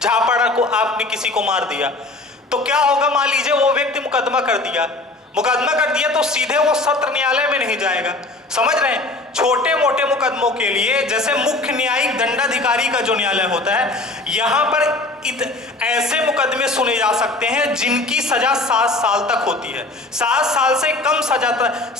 झापड़ को आपने किसी को मार दिया, तो क्या होगा, मान लीजिए वो व्यक्ति मुकदमा कर दिया तो सीधे वो सत्र न्यायालय में नहीं जाएगा, समझ रहे हैं। छोटे मोटे मुकदमों के लिए जैसे मुख्य न्यायिक दंडाधिकारी का जो न्यायालय होता है, यहां पर ऐसे मुकदमे सुने जा सकते हैं जिनकी सजा 7 साल तक होती है। 7 साल से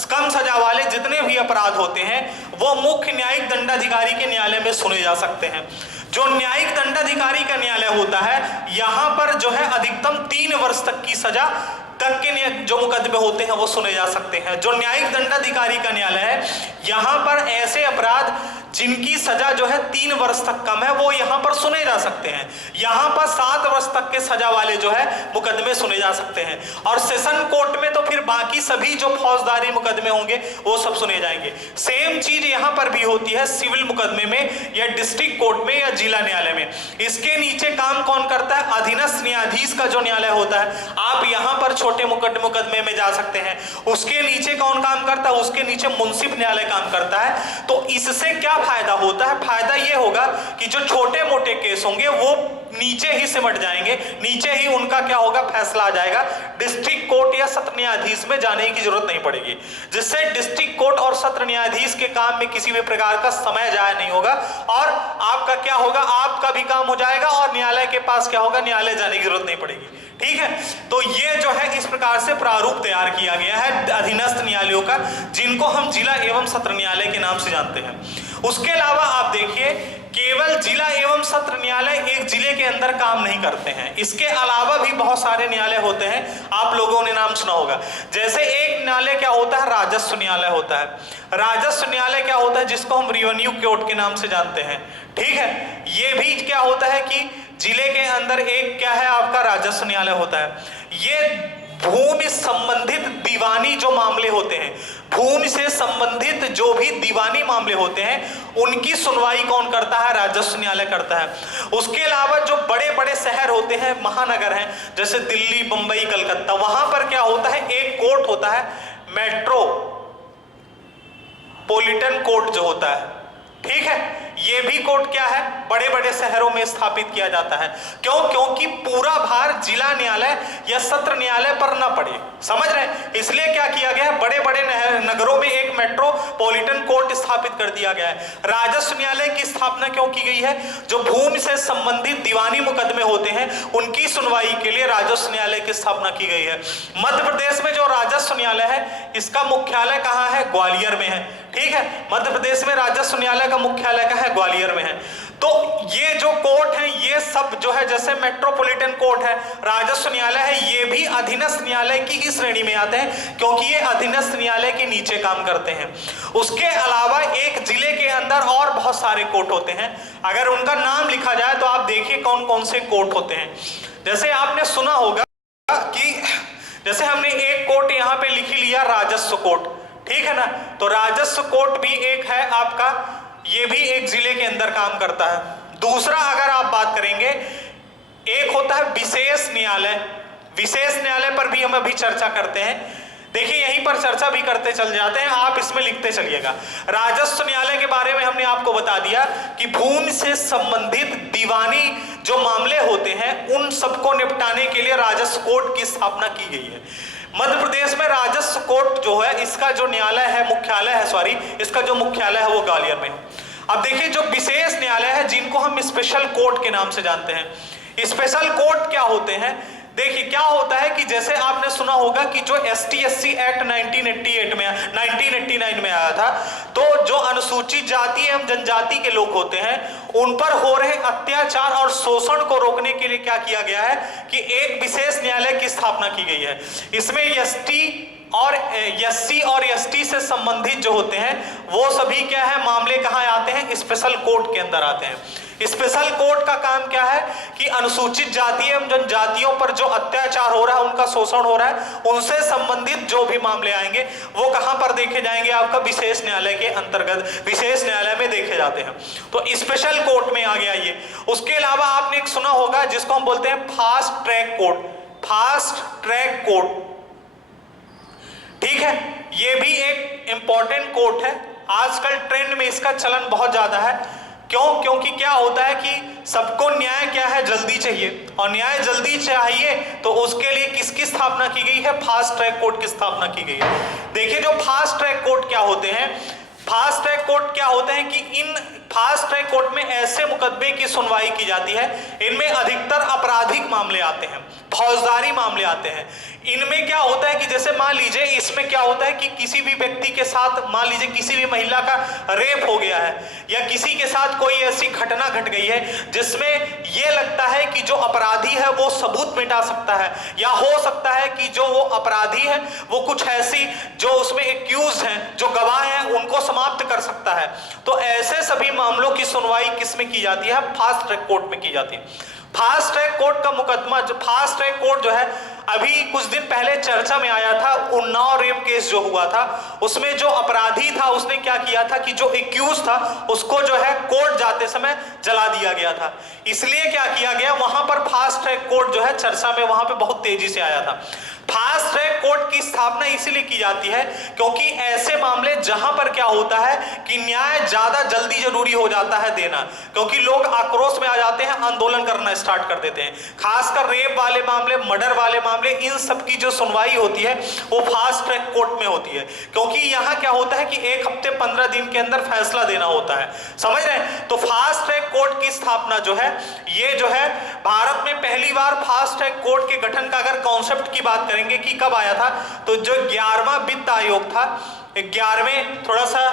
कम सजा वाले जितने भी अपराध होते हैं वो मुख्य न्यायिक दंडाधिकारी के न्यायालय में सुने जा सकते हैं। जो न्यायिक दंडाधिकारी का न्यायालय होता है, यहां पर जो है अधिकतम 3 वर्ष तक की सजा तक के जो मुकदमे होते हैं वो सुने जा सकते हैं। जो न्यायिक दंडाधिकारी का न्यायालय है, यहां पर ऐसे अपराध जिनकी सजा जो है 3 वर्ष तक कम है वो यहां पर सुने जा सकते हैं। यहां पर 7 वर्ष तक के सजा वाले जो है मुकदमे सुने जा सकते हैं। और सेशन कोर्ट में तो फिर बाकी सभी जो फौजदारी मुकदमे होंगे वो सब सुने जाएंगे। सेम चीज यहां पर भी होती है सिविल मुकदमे में या डिस्ट्रिक्ट कोर्ट में या जिला न्यायालय में। इसके नीचे काम कौन करता है, अधीनस्थ न्यायाधीश का जो न्यायालय होता है, आप यहां पर छोटे मुकदमे में जा सकते हैं। उसके नीचे कौन काम करता है, उसके नीचे मुंसिफ न्यायालय काम करता है। तो इससे क्या फायदा होता है, फायदा यह होगा कि जो छोटे मोटे केस होंगे वो नीचे ही सिमट जाएंगे, नीचे ही उनका क्या होगा, फैसला आ जाएगा। डिस्ट्रिक्ट कोर्ट या सत्र न्यायाधीश में जाने की जरूरत नहीं पड़ेगी, जिससे डिस्ट्रिक्ट कोर्ट और सत्र न्यायाधीश के काम में किसी भी प्रकार का समय जाया नहीं होगा और आपका क्या होगा, आपका भी काम हो जाएगा और न्यायालय के पास क्या होगा, न्यायालय जाने की जरूरत नहीं पड़ेगी। ठीक है, तो ये जो है इस प्रकार से प्रारूप तैयार किया गया है अधीनस्थ न्यायालयों का, जिनको हम जिला एवं सत्र न्यायालय के नाम से जानते हैं। उसके अलावा आप देखिए, केवल जिला एवं सत्र न्यायालय एक जिले के अंदर काम नहीं करते हैं, इसके अलावा भी बहुत सारे न्यायालय होते हैं, आप लोगों ने नाम सुना होगा। जैसे एक न्यायालय क्या होता है, राजस्व न्यायालय होता है। राजस्व न्यायालय क्या होता है, जिसको हम रेवेन्यू कोर्ट के नाम से जानते हैं। ठीक है, ये भी क्या होता है कि जिले के अंदर एक क्या है आपका राजस्व न्यायालय होता है। ये भूमि संबंधित दीवानी जो मामले होते हैं, भूमि से संबंधित जो भी दीवानी मामले होते हैं उनकी सुनवाई कौन करता है? राजस्व न्यायालय करता है। उसके अलावा जो बड़े बड़े शहर होते हैं, महानगर हैं, जैसे दिल्ली, मुंबई, कलकत्ता, वहां पर क्या होता है? एक कोर्ट होता है, मेट्रोपॉलिटन कोर्ट जो होता है, ठीक है। ये भी कोर्ट क्या है? बड़े बड़े शहरों में स्थापित किया जाता है। क्यों? क्योंकि पूरा भार जिला न्यायालय या सत्र न्यायालय पर ना पड़े, समझ रहे हैं? इसलिए क्या किया गया है? बड़े बड़े नगरों में एक मेट्रोपॉलिटन कोर्ट स्थापित कर दिया गया है। राजस्व न्यायालय की स्थापना क्यों की गई है? जो भूमि से संबंधित दीवानी मुकदमे होते हैं उनकी सुनवाई के लिए राजस्व न्यायालय की स्थापना की गई है। मध्य प्रदेश में जो राजस्व न्यायालय है इसका मुख्यालय कहाँ है? ग्वालियर में है, ठीक है। मध्य प्रदेश में राजस्व न्यायालय का मुख्यालय कहाँ है? ग्वालियर में है। तो ये जो कोर्ट है ये सब जो है, जैसे मेट्रोपॉलिटन कोर्ट है, राजस्व न्यायालय है, ये भी अधीनस्थ न्यायालय की ही श्रेणी में आते हैं क्योंकि ये अधीनस्थ न्यायालय के नीचे काम करते हैं। उसके अलावा एक जिले के अंदर और बहुत सारे कोर्ट होते हैं। अगर उनका नाम लिखा जाए तो आप देखिए कौन कौन से कोर्ट होते हैं। जैसे आपने सुना होगा कि जैसे हमने एक कोर्ट यहाँ पे लिख लिया, राजस्व कोर्ट, ठीक है ना। तो राजस्व कोर्ट भी एक है आपका, ये भी एक जिले के अंदर काम करता है। दूसरा अगर आप बात करेंगे, एक होता है विशेष न्यायालय। विशेष न्यायालय पर भी हम अभी चर्चा करते हैं। देखिए यहीं पर चर्चा भी करते चल जाते हैं, आप इसमें लिखते चलिएगा। राजस्व न्यायालय के बारे में हमने आपको बता दिया कि भूमि से संबंधित दीवानी जो मामले होते हैं उन सबको निपटाने के लिए राजस्व कोर्ट की स्थापना की गई है। मध्य प्रदेश में राजस्व कोर्ट जो है इसका जो न्यायालय है, मुख्यालय है, सॉरी, इसका जो मुख्यालय है वो ग्वालियर में है। अब देखिए जो विशेष न्यायालय है जिनको हम स्पेशल कोर्ट के नाम से जानते हैं, स्पेशल कोर्ट क्या होते हैं? देखिए क्या होता है कि जैसे आपने सुना होगा कि जो ST/SC एक्ट 1989 में आया था, तो जो अनुसूचित जाति एवं जनजाति के लोग होते हैं उन पर हो रहे अत्याचार और शोषण को रोकने के लिए क्या किया गया है कि एक विशेष न्यायालय की स्थापना की गई है। इसमें SC और ST से संबंधित जो होते हैं वो सभी क्या है, मामले कहाँ आते हैं? स्पेशल कोर्ट के अंदर आते हैं। स्पेशल कोर्ट का काम क्या है कि अनुसूचित जाति एवं जनजातियों पर जो अत्याचार हो रहा है, उनका शोषण हो रहा है, उनसे संबंधित जो भी मामले आएंगे वो कहां पर देखे जाएंगे? आपका विशेष न्यायालय के अंतर्गत, विशेष न्यायालय में देखे जाते हैं। तो स्पेशल कोर्ट में आ गया ये। उसके अलावा आपने एक सुना होगा जिसको हम बोलते हैं fast track court. Fast track court, ठीक है, ये भी एक इंपॉर्टेंट कोर्ट है। आजकल ट्रेंड में इसका चलन बहुत ज्यादा है। क्यों? क्योंकि क्या होता है कि सबको न्याय क्या है? जल्दी चाहिए, और न्याय जल्दी चाहिए तो उसके लिए किसकी स्थापना की गई है? फास्ट ट्रैक कोर्ट की स्थापना की गई है। देखिए जो फास्ट ट्रैक कोर्ट क्या होते हैं, फास्ट ट्रैक कोर्ट क्या होते हैं कि इन फास्ट ट्रैक कोर्ट में ऐसे मुकदमे की सुनवाई की जाती है, इनमें अधिकतर आपराधिक मामले आते हैं, फौजदारी मामले आते हैं। इनमें क्या होता है कि जैसे मान लीजिए इसमें क्या होता है कि किसी भी व्यक्ति के साथ, मान लीजिए किसी भी महिला का रेप हो गया है या किसी के साथ कोई ऐसी घटना घट गई है जिसमें यह लगता है कि जो अपराधी है वो सबूत मिटा सकता है, या हो सकता है कि जो वो अपराधी है वो कुछ ऐसी जो उसमें एक्यूज हैं, जो गवाह हैं, उनको समाप्त कर सकता है। तो ऐसे सभी मामलों की सुनवाई किस में की जाती है? फास्ट ट्रैक कोर्ट में की जाती है। फास्ट ट्रैक कोर्ट का मुकदमा, जो फास्ट ट्रैक कोर्ट जो है अभी कुछ दिन पहले चर्चा में आया था, उन्नाव रेप केस जो हुआ था उसमें जो अपराधी था उसने क्या किया था कि जो एक्यूज था उसको जो है कोर्ट जाते समय जला दिया गया था। इसलिए क्या किया गया, वहां पर फास्ट ट्रैक कोर्ट जो है चर्चा में वहां पे बहुत तेजी से आया था। फास्ट ट्रैक कोर्ट की स्थापना इसीलिए की जाती है क्योंकि ऐसे मामले जहां पर क्या होता है कि न्याय ज्यादा जल्दी जरूरी हो जाता है देना, क्योंकि लोग आक्रोश में आ जाते हैं, आंदोलन करना स्टार्ट कर देते हैं। खासकर रेप वाले मामले, मर्डर वाले मामले, इन सब की जो सुनवाई होती है वो फास्ट ट्रैक कोर्ट में होती है, क्योंकि यहाँ क्या होता है कि 1 हफ्ते 15 दिन के अंदर फैसला देना होता है, समझ रहे हैं। तो फास्ट ट्रैक कोर्ट की स्थापना जो है, ये जो है भारत में पहली बार फास्ट ट्रैक कोर्ट के गठन का अगर कॉन्सेप्ट की बात करेंगे कि कब आया था, तो जो 11वां वित्त आयोग था, 11वें, थोड़ा सा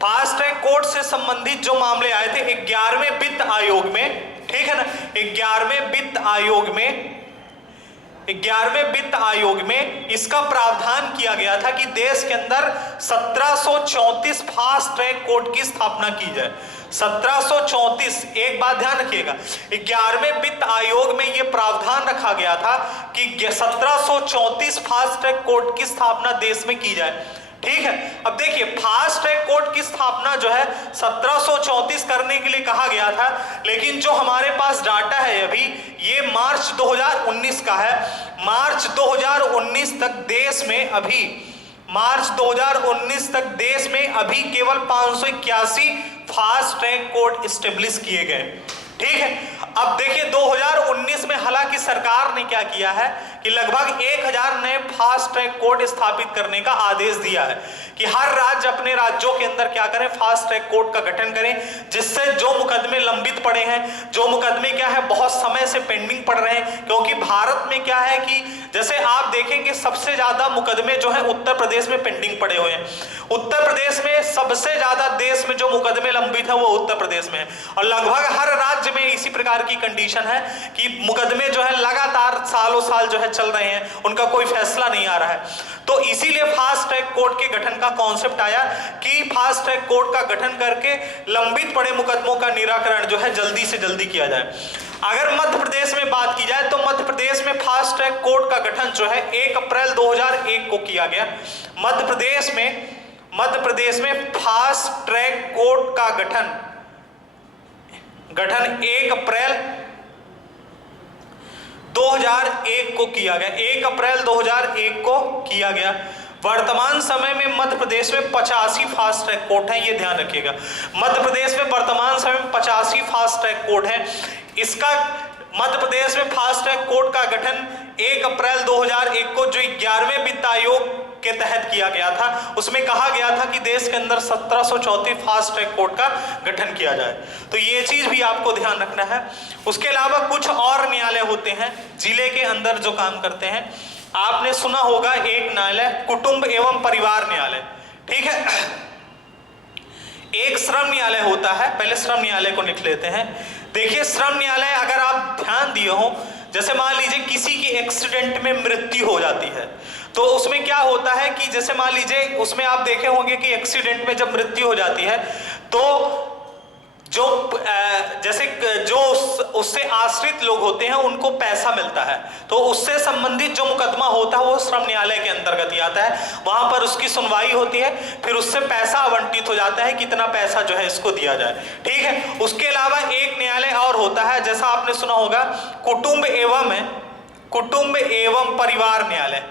फास्ट ट्रैक कोर्ट से संबंधित जो मामले आए थे 11वें वित्त आयोग में, ठीक है ना, 11वें वित्त आयोग में 11वें वित्त आयोग में इसका प्रावधान किया गया था कि देश के अंदर 1734 फास्ट ट्रैक कोर्ट की स्थापना की जाए। 1734, एक बात ध्यान रखिएगा, 11वें वित्त आयोग में यह प्रावधान रखा गया था कि 1734 फास्ट ट्रैक कोर्ट की स्थापना देश में की जाए। ठीक है, अब देखिए फास्ट ट्रैक कोर्ट की स्थापना जो है 1734 करने के लिए कहा गया था, लेकिन जो हमारे पास डाटा है अभी ये मार्च 2019 का है। मार्च 2019 तक देश में अभी केवल 581 फास्ट ट्रैक कोर्ट स्टेब्लिश किए गए। ठीक है, अब देखिए 2019 में हालांकि सरकार ने क्या किया है कि लगभग 1000 नए फास्ट ट्रैक कोर्ट स्थापित करने का आदेश दिया है कि हर राज्य अपने राज्यों के अंदर क्या करें, फास्ट ट्रैक कोर्ट का गठन करें, जिससे जो मुकदमे लंबित पड़े हैं, जो मुकदमे क्या है बहुत समय से पेंडिंग पड़ रहे हैं, क्योंकि भारत में क्या है कि जैसे आप देखेंगे सबसे ज्यादा मुकदमे जो है उत्तर प्रदेश में पेंडिंग पड़े हुए हैं। उत्तर प्रदेश में सबसे ज्यादा देश में जो मुकदमे लंबित है वो उत्तर प्रदेश में है, और लगभग हर राज्य में इसी प्रकार की कंडीशन है कि मुकदमे जो है लगातार सालों साल जो है चल रहे हैं, उनका कोई फैसला नहीं आ रहा है। तो इसीलिए फास्ट ट्रैक कोर्ट के गठन का कॉन्सेप्ट आया कि फास्ट ट्रैक कोर्ट का गठन करके लंबित पड़े मुकदमों का निराकरण जो है जल्दी से जल्दी किया जाए। अगर मध्य प्रदेश में बात की जाए तो मध्य प्रदेश में फास्ट ट्रैक कोर्ट का गठन जो है 1 अप्रैल 2001 को किया गया। मध्य प्रदेश में फास्ट ट्रैक कोर्ट का गठन 1 अप्रैल 2001 को किया गया। 1 अप्रैल 2001 को किया गया। वर्तमान समय में मध्य प्रदेश में 85 फास्ट ट्रैक कोर्ट हैं, ये ध्यान रखिएगा। मध्य प्रदेश में वर्तमान समय में 85 फास्ट ट्रैक कोर्ट हैं। इसका मध्य प्रदेश में फास्ट ट्रैक कोर्ट का गठन 1 अप्रैल 2001 को जो 11वें वित्त आयोग के तहत किया गया था, उसमें कहा गया था कि देश के अंदर 1734 फास्ट ट्रैक कोर्ट का गठन किया जाए। तो ये चीज भी आपको ध्यान रखना है। उसके अलावा कुछ और न्यायालय होते हैं जिले के अंदर जो काम करते हैं। आपने सुना होगा एक न्यायालय कुटुंब एवं परिवार न्यायालय। ठीक है, एक श्रम न्यायालय होता है। पहले श्रम न्यायालय को लिख लेते हैं। देखिए श्रम न्यायालय अगर आप ध्यान दिए हो, जैसे मान लीजिए किसी की एक्सीडेंट में मृत्यु हो जाती है, तो उसमें क्या होता है कि जैसे मान लीजिए उसमें आप देखे होंगे कि एक्सीडेंट में जब मृत्यु हो जाती है तो जो उससे आश्रित लोग होते हैं उनको पैसा मिलता है। तो उससे संबंधित जो मुकदमा होता है वो श्रम न्यायालय के अंतर्गत ही आता है। वहां पर उसकी सुनवाई होती है, फिर उससे पैसा आवंटित हो जाता है, कितना पैसा जो है इसको दिया जाए। ठीक है, उसके अलावा एक न्यायालय और होता है, जैसा आपने सुना होगा कुटुंब एवं परिवार न्यायालय।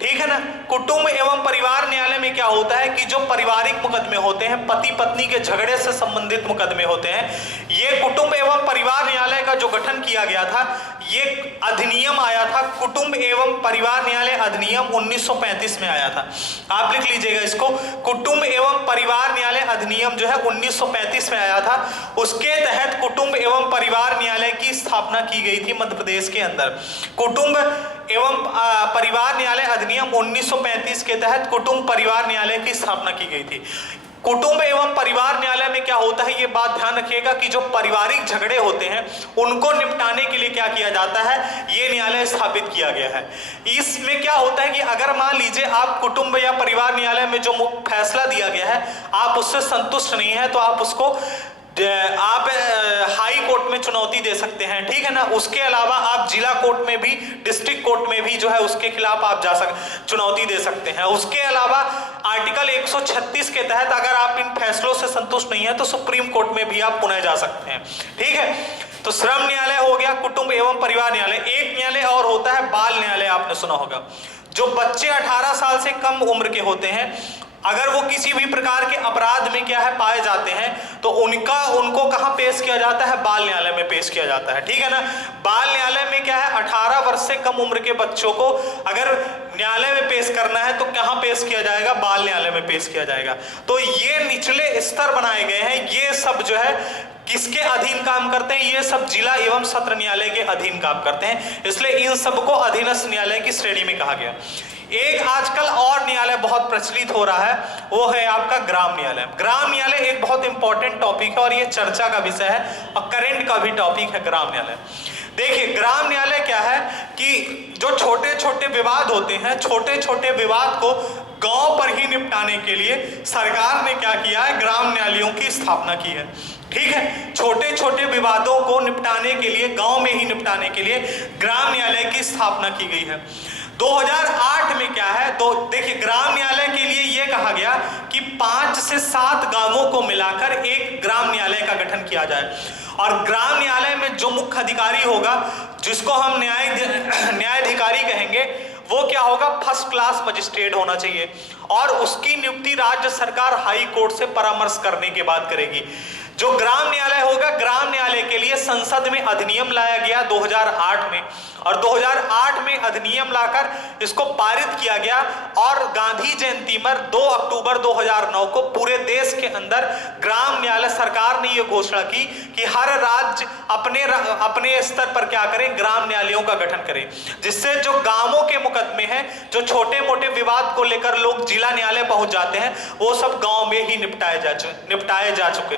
ठीक है ना, कुटुंब एवं परिवार न्यायालय में क्या होता है कि जो पारिवारिक मुकदमे होते हैं, पति पत्नी के झगड़े से संबंधित मुकदमे होते हैं, ये कुटुंब एवं परिवार न्यायालय का जो गठन किया गया था, ये अधिनियम आया था, कुटुंब एवं परिवार न्यायालय अधिनियम 1935 में आया था। आप लिख लीजिएगा इसको, कुटुंब एवं परिवार न्यायालय अधिनियम जो है 1935 में आया था। उसके तहत कुटुंब एवं परिवार न्यायालय की स्थापना की गई थी मध्य प्रदेश के अंदर। कुटुंब एवं परिवार न्यायालय अधिनियम 1935 के तहत कुटुंब परिवार न्यायालय की स्थापना की गई थी। कुटुंब एवं परिवार न्यायालय में क्या होता है, ये बात ध्यान रखिएगा कि जो पारिवारिक झगड़े होते हैं उनको निपटाने के लिए क्या किया जाता है, ये न्यायालय स्थापित किया गया है। इसमें क्या होता है कि अगर मान लीजिए आप कुटुंब या परिवार न्यायालय में जो फैसला दिया गया है आप उससे संतुष्ट नहीं है, तो आप उसको हाई कोर्ट में चुनौती दे सकते हैं। ठीक है ना, उसके अलावा आप जिला कोर्ट में भी, डिस्ट्रिक्ट कोर्ट में भी जो है उसके खिलाफ आप चुनौती दे सकते हैं। उसके अलावा आर्टिकल 136 के तहत अगर आप इन फैसलों से संतुष्ट नहीं है तो सुप्रीम कोर्ट में भी आप पुनः जा सकते हैं। ठीक है, तो श्रम न्यायालय हो गया, कुटुंब एवं परिवार न्यायालय। एक न्यायालय और होता है बाल न्यायालय, आपने सुना होगा। जो बच्चे 18 साल से कम उम्र के होते हैं, अगर वो किसी भी प्रकार के अपराध में क्या है पाए जाते हैं, तो उनको कहां पेश किया जाता है, बाल न्यायालय में पेश किया जाता है। ठीक है ना, बाल न्यायालय में क्या है, 18 वर्ष से कम उम्र के बच्चों को अगर न्यायालय में पेश करना है तो कहां पेश किया जाएगा, बाल न्यायालय में पेश किया जाएगा। तो ये निचले स्तर बनाए गए हैं, ये सब जो है किसके अधीन काम करते हैं, ये सब जिला एवं सत्र न्यायालय के अधीन काम करते हैं, इसलिए इन सबको अधीनस्थ न्यायालय की श्रेणी में कहा गया। एक आजकल और न्यायालय बहुत प्रचलित हो रहा है, वो है आपका ग्राम न्यायालय। ग्राम न्यायालय एक बहुत इंपॉर्टेंट टॉपिक है और ये चर्चा का विषय है और करंट का भी टॉपिक है ग्राम न्यायालय। देखिए ग्राम न्यायालय क्या है कि जो छोटे छोटे विवाद होते हैं, छोटे छोटे विवाद को गांव पर ही निपटाने के लिए सरकार ने क्या किया है, ग्राम न्यायालयों की स्थापना की है। ठीक है, छोटे छोटे विवादों को निपटाने के लिए, गांव में ही निपटाने के लिए ग्राम न्यायालय की स्थापना की गई है। 2008 में क्या है, तो देखिए ग्राम न्यायालय के लिए यह कहा गया कि 5 से 7 गांवों को मिलाकर एक ग्राम न्यायालय का गठन किया जाए, और ग्राम न्यायालय में जो मुख्य अधिकारी होगा, जिसको हम न्यायाधिकारी कहेंगे, वो क्या होगा, फर्स्ट क्लास मजिस्ट्रेट होना चाहिए, और उसकी नियुक्ति राज्य सरकार हाई कोर्ट से परामर्श करने के बाद करेगी। जो ग्राम न्यायालय होगा, ग्राम न्यायालय के लिए संसद में अधिनियम लाया गया 2008 में, और 2008 में अधिनियम लाकर इसको पारित किया गया, और गांधी जयंती पर 2 अक्टूबर 2009 को पूरे देश के अंदर ग्राम न्यायालय, सरकार ने यह घोषणा की कि हर राज्य अपने स्तर पर क्या करें, ग्राम न्यायालयों का गठन करें, जिससे जो गांवों के मुकदमे हैं, जो छोटे मोटे विवाद को लेकर लोग जिला न्यायालय पहुंच जाते हैं, वो सब गांव में ही निपटाए जा चुके,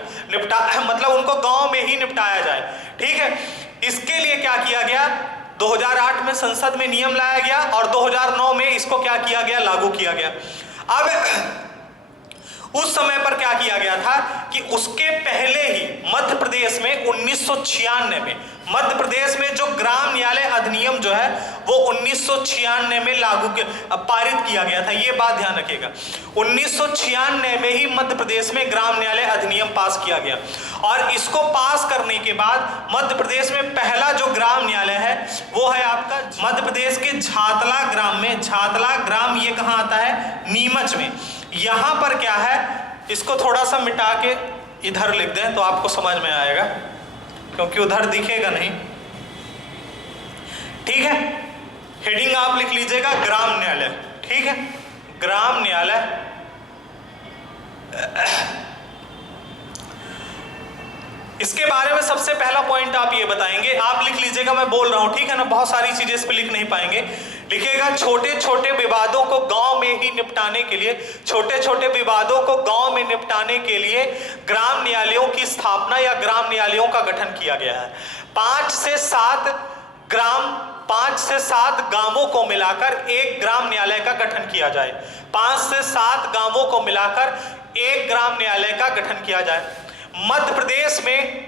मतलब उनको गांव में ही निपटाया जाए। ठीक है, इसके लिए क्या किया गया, 2008 में संसद में नियम लाया गया, और 2009 में इसको क्या किया गया, लागू किया गया। अब उस समय पर क्या किया गया था कि उसके पहले ही मध्य प्रदेश में 1996 में, मध्य प्रदेश में जो ग्राम न्यायालय अधिनियम जो है वो 1996 में पारित किया गया था। ये बात ध्यान रखिएगा, 1996 में ही मध्य प्रदेश में ग्राम न्यायालय अधिनियम पास किया गया, और इसको पास करने के बाद मध्य प्रदेश में पहला जो ग्राम न्यायालय है वो है आपका मध्य प्रदेश के झातला ग्राम में। झातला ग्राम ये कहाँ आता है, नीमच में। यहां पर क्या है, इसको थोड़ा सा मिटा के इधर लिख दें तो आपको समझ में आएगा, क्योंकि उधर दिखेगा नहीं। ठीक है, हेडिंग आप लिख लीजिएगा ग्राम न्यायालय। ठीक है, ग्राम न्यायालय। इसके बारे में सबसे पहला पॉइंट आप ये बताएंगे, आप लिख लीजिएगा, मैं बोल रहा हूं, ठीक है ना, बहुत सारी चीजें इस पे लिख नहीं पाएंगे। लिखिएगा छोटे छोटे विवादों को गांव में ही निपटाने के लिए, छोटे छोटे विवादों को गांव में निपटाने के लिए ग्राम न्यायालयों की स्थापना या ग्राम न्यायालयों का गठन किया गया है। 5 से 7 गांवों को मिलाकर एक ग्राम न्यायालय का गठन किया जाए। 5 से 7 गांवों को मिलाकर एक ग्राम न्यायालय का गठन किया जाए। मध्य प्रदेश में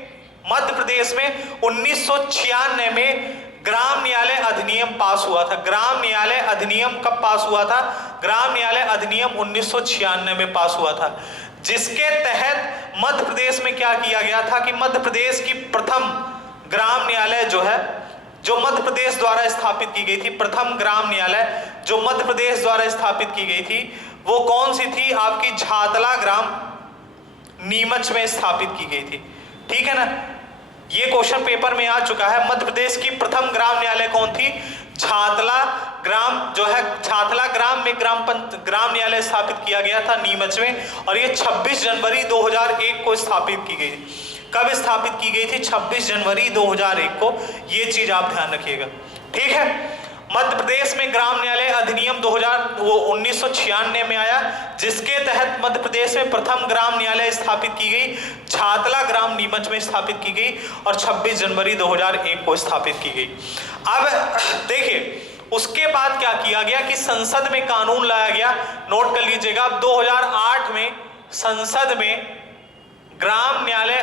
1996 में ग्राम न्यायालय अधिनियम पास हुआ था। ग्राम न्यायालय अधिनियम कब पास हुआ था, ग्राम न्यायालय अधिनियम 1996 में पास हुआ था, जिसके तहत मध्य प्रदेश में क्या किया गया था कि मध्य प्रदेश की प्रथम ग्राम न्यायालय जो है, जो मध्य प्रदेश द्वारा स्थापित की गई थी, प्रथम ग्राम न्यायालय जो मध्य प्रदेश द्वारा स्थापित की गई थी, वो कौन सी थी, आपकी झातला ग्राम नीमच में स्थापित की गई थी। ठीक है ना, ये क्वेश्चन पेपर में आ चुका है। मध्य प्रदेश की प्रथम ग्राम न्यायालय कौन थी, झातला ग्राम जो है, झातला ग्राम में ग्राम न्यायालय स्थापित किया गया था नीमच में, और ये 26 जनवरी 2001 को स्थापित की गई। कब स्थापित की गई थी, 26 जनवरी 2001 को। ये चीज आप ध्यान रखिएगा। ठीक है, मध्य प्रदेश में ग्राम न्यायालय अधिनियम 1996 में आया, जिसके तहत मध्य प्रदेश में प्रथम ग्राम न्यायालय स्थापित की गई, झातला ग्राम नीमच में स्थापित की गई, और 26 जनवरी 2001 को स्थापित की गई। अब देखिए उसके बाद क्या किया गया कि संसद में कानून लाया गया, नोट कर लीजिएगा। 2008 में संसद में ग्राम न्यायालय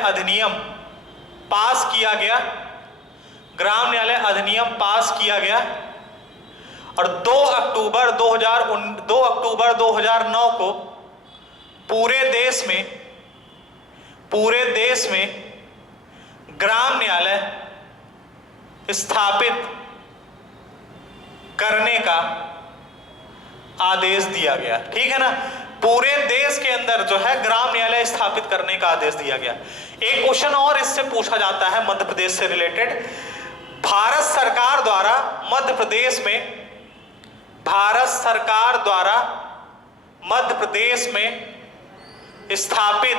अधिनियम पास किया गया, ग्राम न्यायालय अधिनियम पास किया गया, और 2 अक्टूबर 2009 को पूरे देश में ग्राम न्यायालय स्थापित करने का आदेश दिया गया। ठीक है ना, पूरे देश के अंदर जो है ग्राम न्यायालय स्थापित करने का आदेश दिया गया। एक क्वेश्चन और इससे पूछा जाता है मध्य प्रदेश से रिलेटेड, भारत सरकार द्वारा मध्य प्रदेश में स्थापित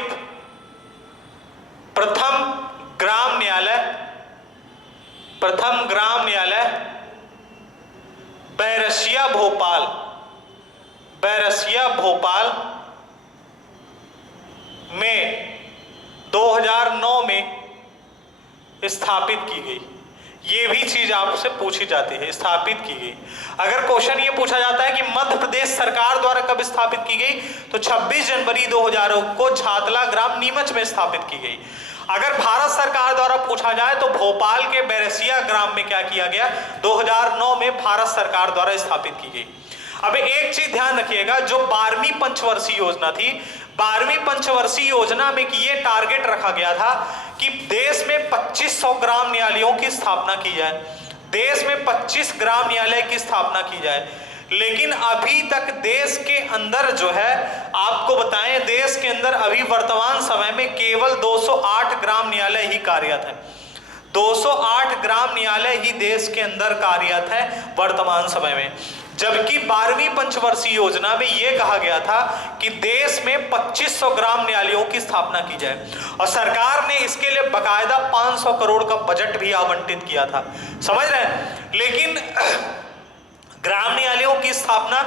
प्रथम ग्राम न्यायालय बैरसिया भोपाल में 2009 में स्थापित की गई? ये भी चीज आपसे पूछी जाती है, स्थापित की गई। अगर क्वेश्चन ये पूछा जाता है कि मध्य प्रदेश सरकार द्वारा कब स्थापित की गई, तो 26 जनवरी 2000 को छातला ग्राम नीमच में स्थापित की गई। अगर भारत सरकार द्वारा पूछा जाए तो भोपाल के बैरसिया ग्राम में क्या किया गया, 2009 में भारत सरकार द्वारा स्थापित की गई। अब एक चीज ध्यान रखिएगा, जो 12वीं पंचवर्षीय योजना थी, 12वीं पंचवर्षीय योजना में कि ये टारगेट रखा गया था कि देश में 2500 ग्राम न्यायालयों की स्थापना की जाए, देश में 25 ग्राम न्यायालय की स्थापना की जाए। लेकिन अभी तक देश के अंदर जो है, आपको बताएं, देश के अंदर अभी वर्तमान समय में केवल 208 ग्राम न्यायालय ही कार्यरत है। 208 ग्राम न्यायालय ही देश के अंदर कार्यरत है वर्तमान समय में। जबकि 12वीं पंचवर्षीय योजना में यह कहा गया था कि देश में 2500 ग्राम न्यायालयों की स्थापना की जाए, और सरकार ने इसके लिए बकायदा 500 करोड़ का बजट भी आवंटित किया था। समझ रहे हैं? लेकिन ग्राम न्यायालयों की स्थापना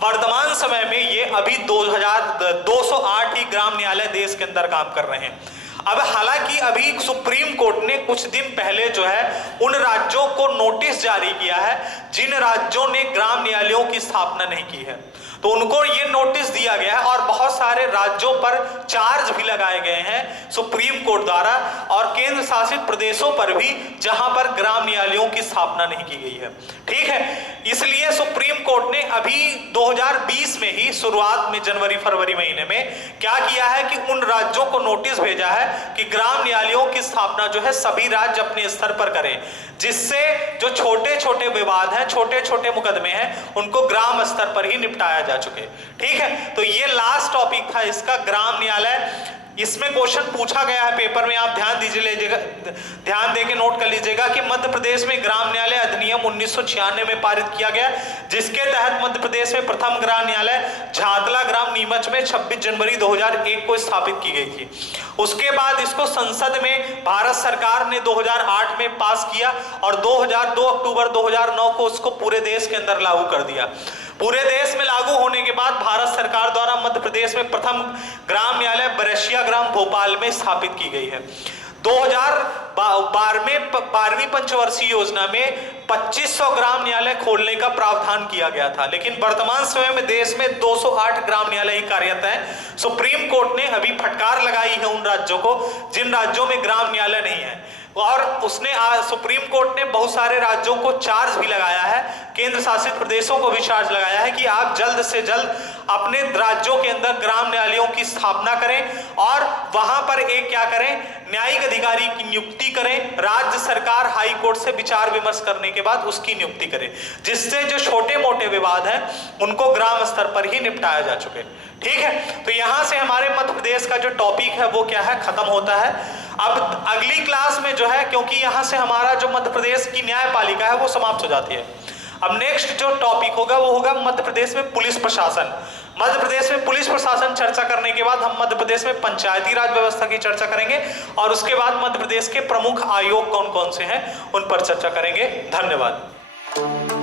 वर्तमान समय में ये अभी 208 ही ग्राम न्यायालय देश के अंदर काम कर रहे हैं। अब हालांकि अभी सुप्रीम कोर्ट ने कुछ दिन पहले जो है उन राज्यों को नोटिस जारी किया है जिन राज्यों ने ग्राम न्यायालयों की स्थापना नहीं की है, तो उनको ये नोटिस दिया गया है और बहुत सारे राज्यों पर चार्ज भी लगाए गए हैं सुप्रीम कोर्ट द्वारा, और केंद्र शासित प्रदेशों पर भी जहां पर ग्राम न्यायालयों की स्थापना नहीं की गई है। ठीक है, इसलिए सुप्रीम कोर्ट ने अभी 2020 में ही शुरुआत में जनवरी फरवरी महीने में क्या किया है कि उन राज्यों को नोटिस भेजा है कि ग्राम न्यायालयों की स्थापना जो है सभी राज्य अपने स्तर पर करें, जिससे जो छोटे छोटे विवाद हैं, छोटे छोटे मुकदमे हैं, उनको ग्राम स्तर पर ही निपटाया जा चुके। ठीक है, तो ये लास्ट टॉपिक था इसका, ग्राम न्यायालय। इसमें क्वेश्चन पूछा गया है पेपर में, आप ध्यान दीजिएगा, ध्यान देके नोट कर लीजिएगा कि मध्य प्रदेश में ग्राम न्यायालय अधिनियम 1996 में पारित किया गया, जिसके तहत मध्य प्रदेश में प्रथम ग्राम न्यायालय झातला ग्राम नीमच में 26 जनवरी 2001 को स्थापित की गई थी। उसके बाद इसको संसद में भारत सरकार ने 2008 में पास किया और 2 अक्टूबर 2009 को उसको पूरे देश के अंदर लागू कर दिया। पूरे देश में लागू होने के बाद भारत सरकार द्वारा मध्य प्रदेश में प्रथम ग्राम न्यायालय बैरसिया ग्राम भोपाल में स्थापित की गई है। 12वीं पंचवर्षीय योजना में 2500 ग्राम न्यायालय खोलने का प्रावधान किया गया था, लेकिन वर्तमान समय में देश में 208 ग्राम न्यायालय कार्यरत है। सुप्रीम कोर्ट ने अभी फटकार लगाई है उन राज्यों को जिन राज्यों में ग्राम न्यायालय नहीं है, और उसने सुप्रीम कोर्ट ने बहुत सारे राज्यों को चार्ज भी लगाया है, केंद्र शासित प्रदेशों को भी चार्ज लगाया है कि आप जल्द से जल्द अपने राज्यों के अंदर ग्राम न्यायालयों की स्थापना करें और वहां पर एक क्या करें, न्यायिक अधिकारी की नियुक्ति करें। राज्य सरकार हाई कोर्ट से विचार विमर्श करने के बाद उसकी नियुक्ति करे, जिससे जो छोटे मोटे विवाद हैं उनको ग्राम स्तर पर ही निपटाया जा चुके। ठीक है, तो यहां से हमारे मध्य प्रदेश का जो टॉपिक है वो क्या है, खत्म होता है। अब अगली क्लास में जो है, क्योंकि यहां से हमारा जो मध्य प्रदेश की न्यायपालिका है वो समाप्त हो जाती है, अब नेक्स्ट जो टॉपिक होगा वो होगा मध्य प्रदेश में पुलिस प्रशासन। मध्य प्रदेश में पुलिस प्रशासन चर्चा करने के बाद हम मध्य प्रदेश में पंचायती राज व्यवस्था की चर्चा करेंगे, और उसके बाद मध्य प्रदेश के प्रमुख आयोग कौन कौन से हैं उन पर चर्चा करेंगे। धन्यवाद।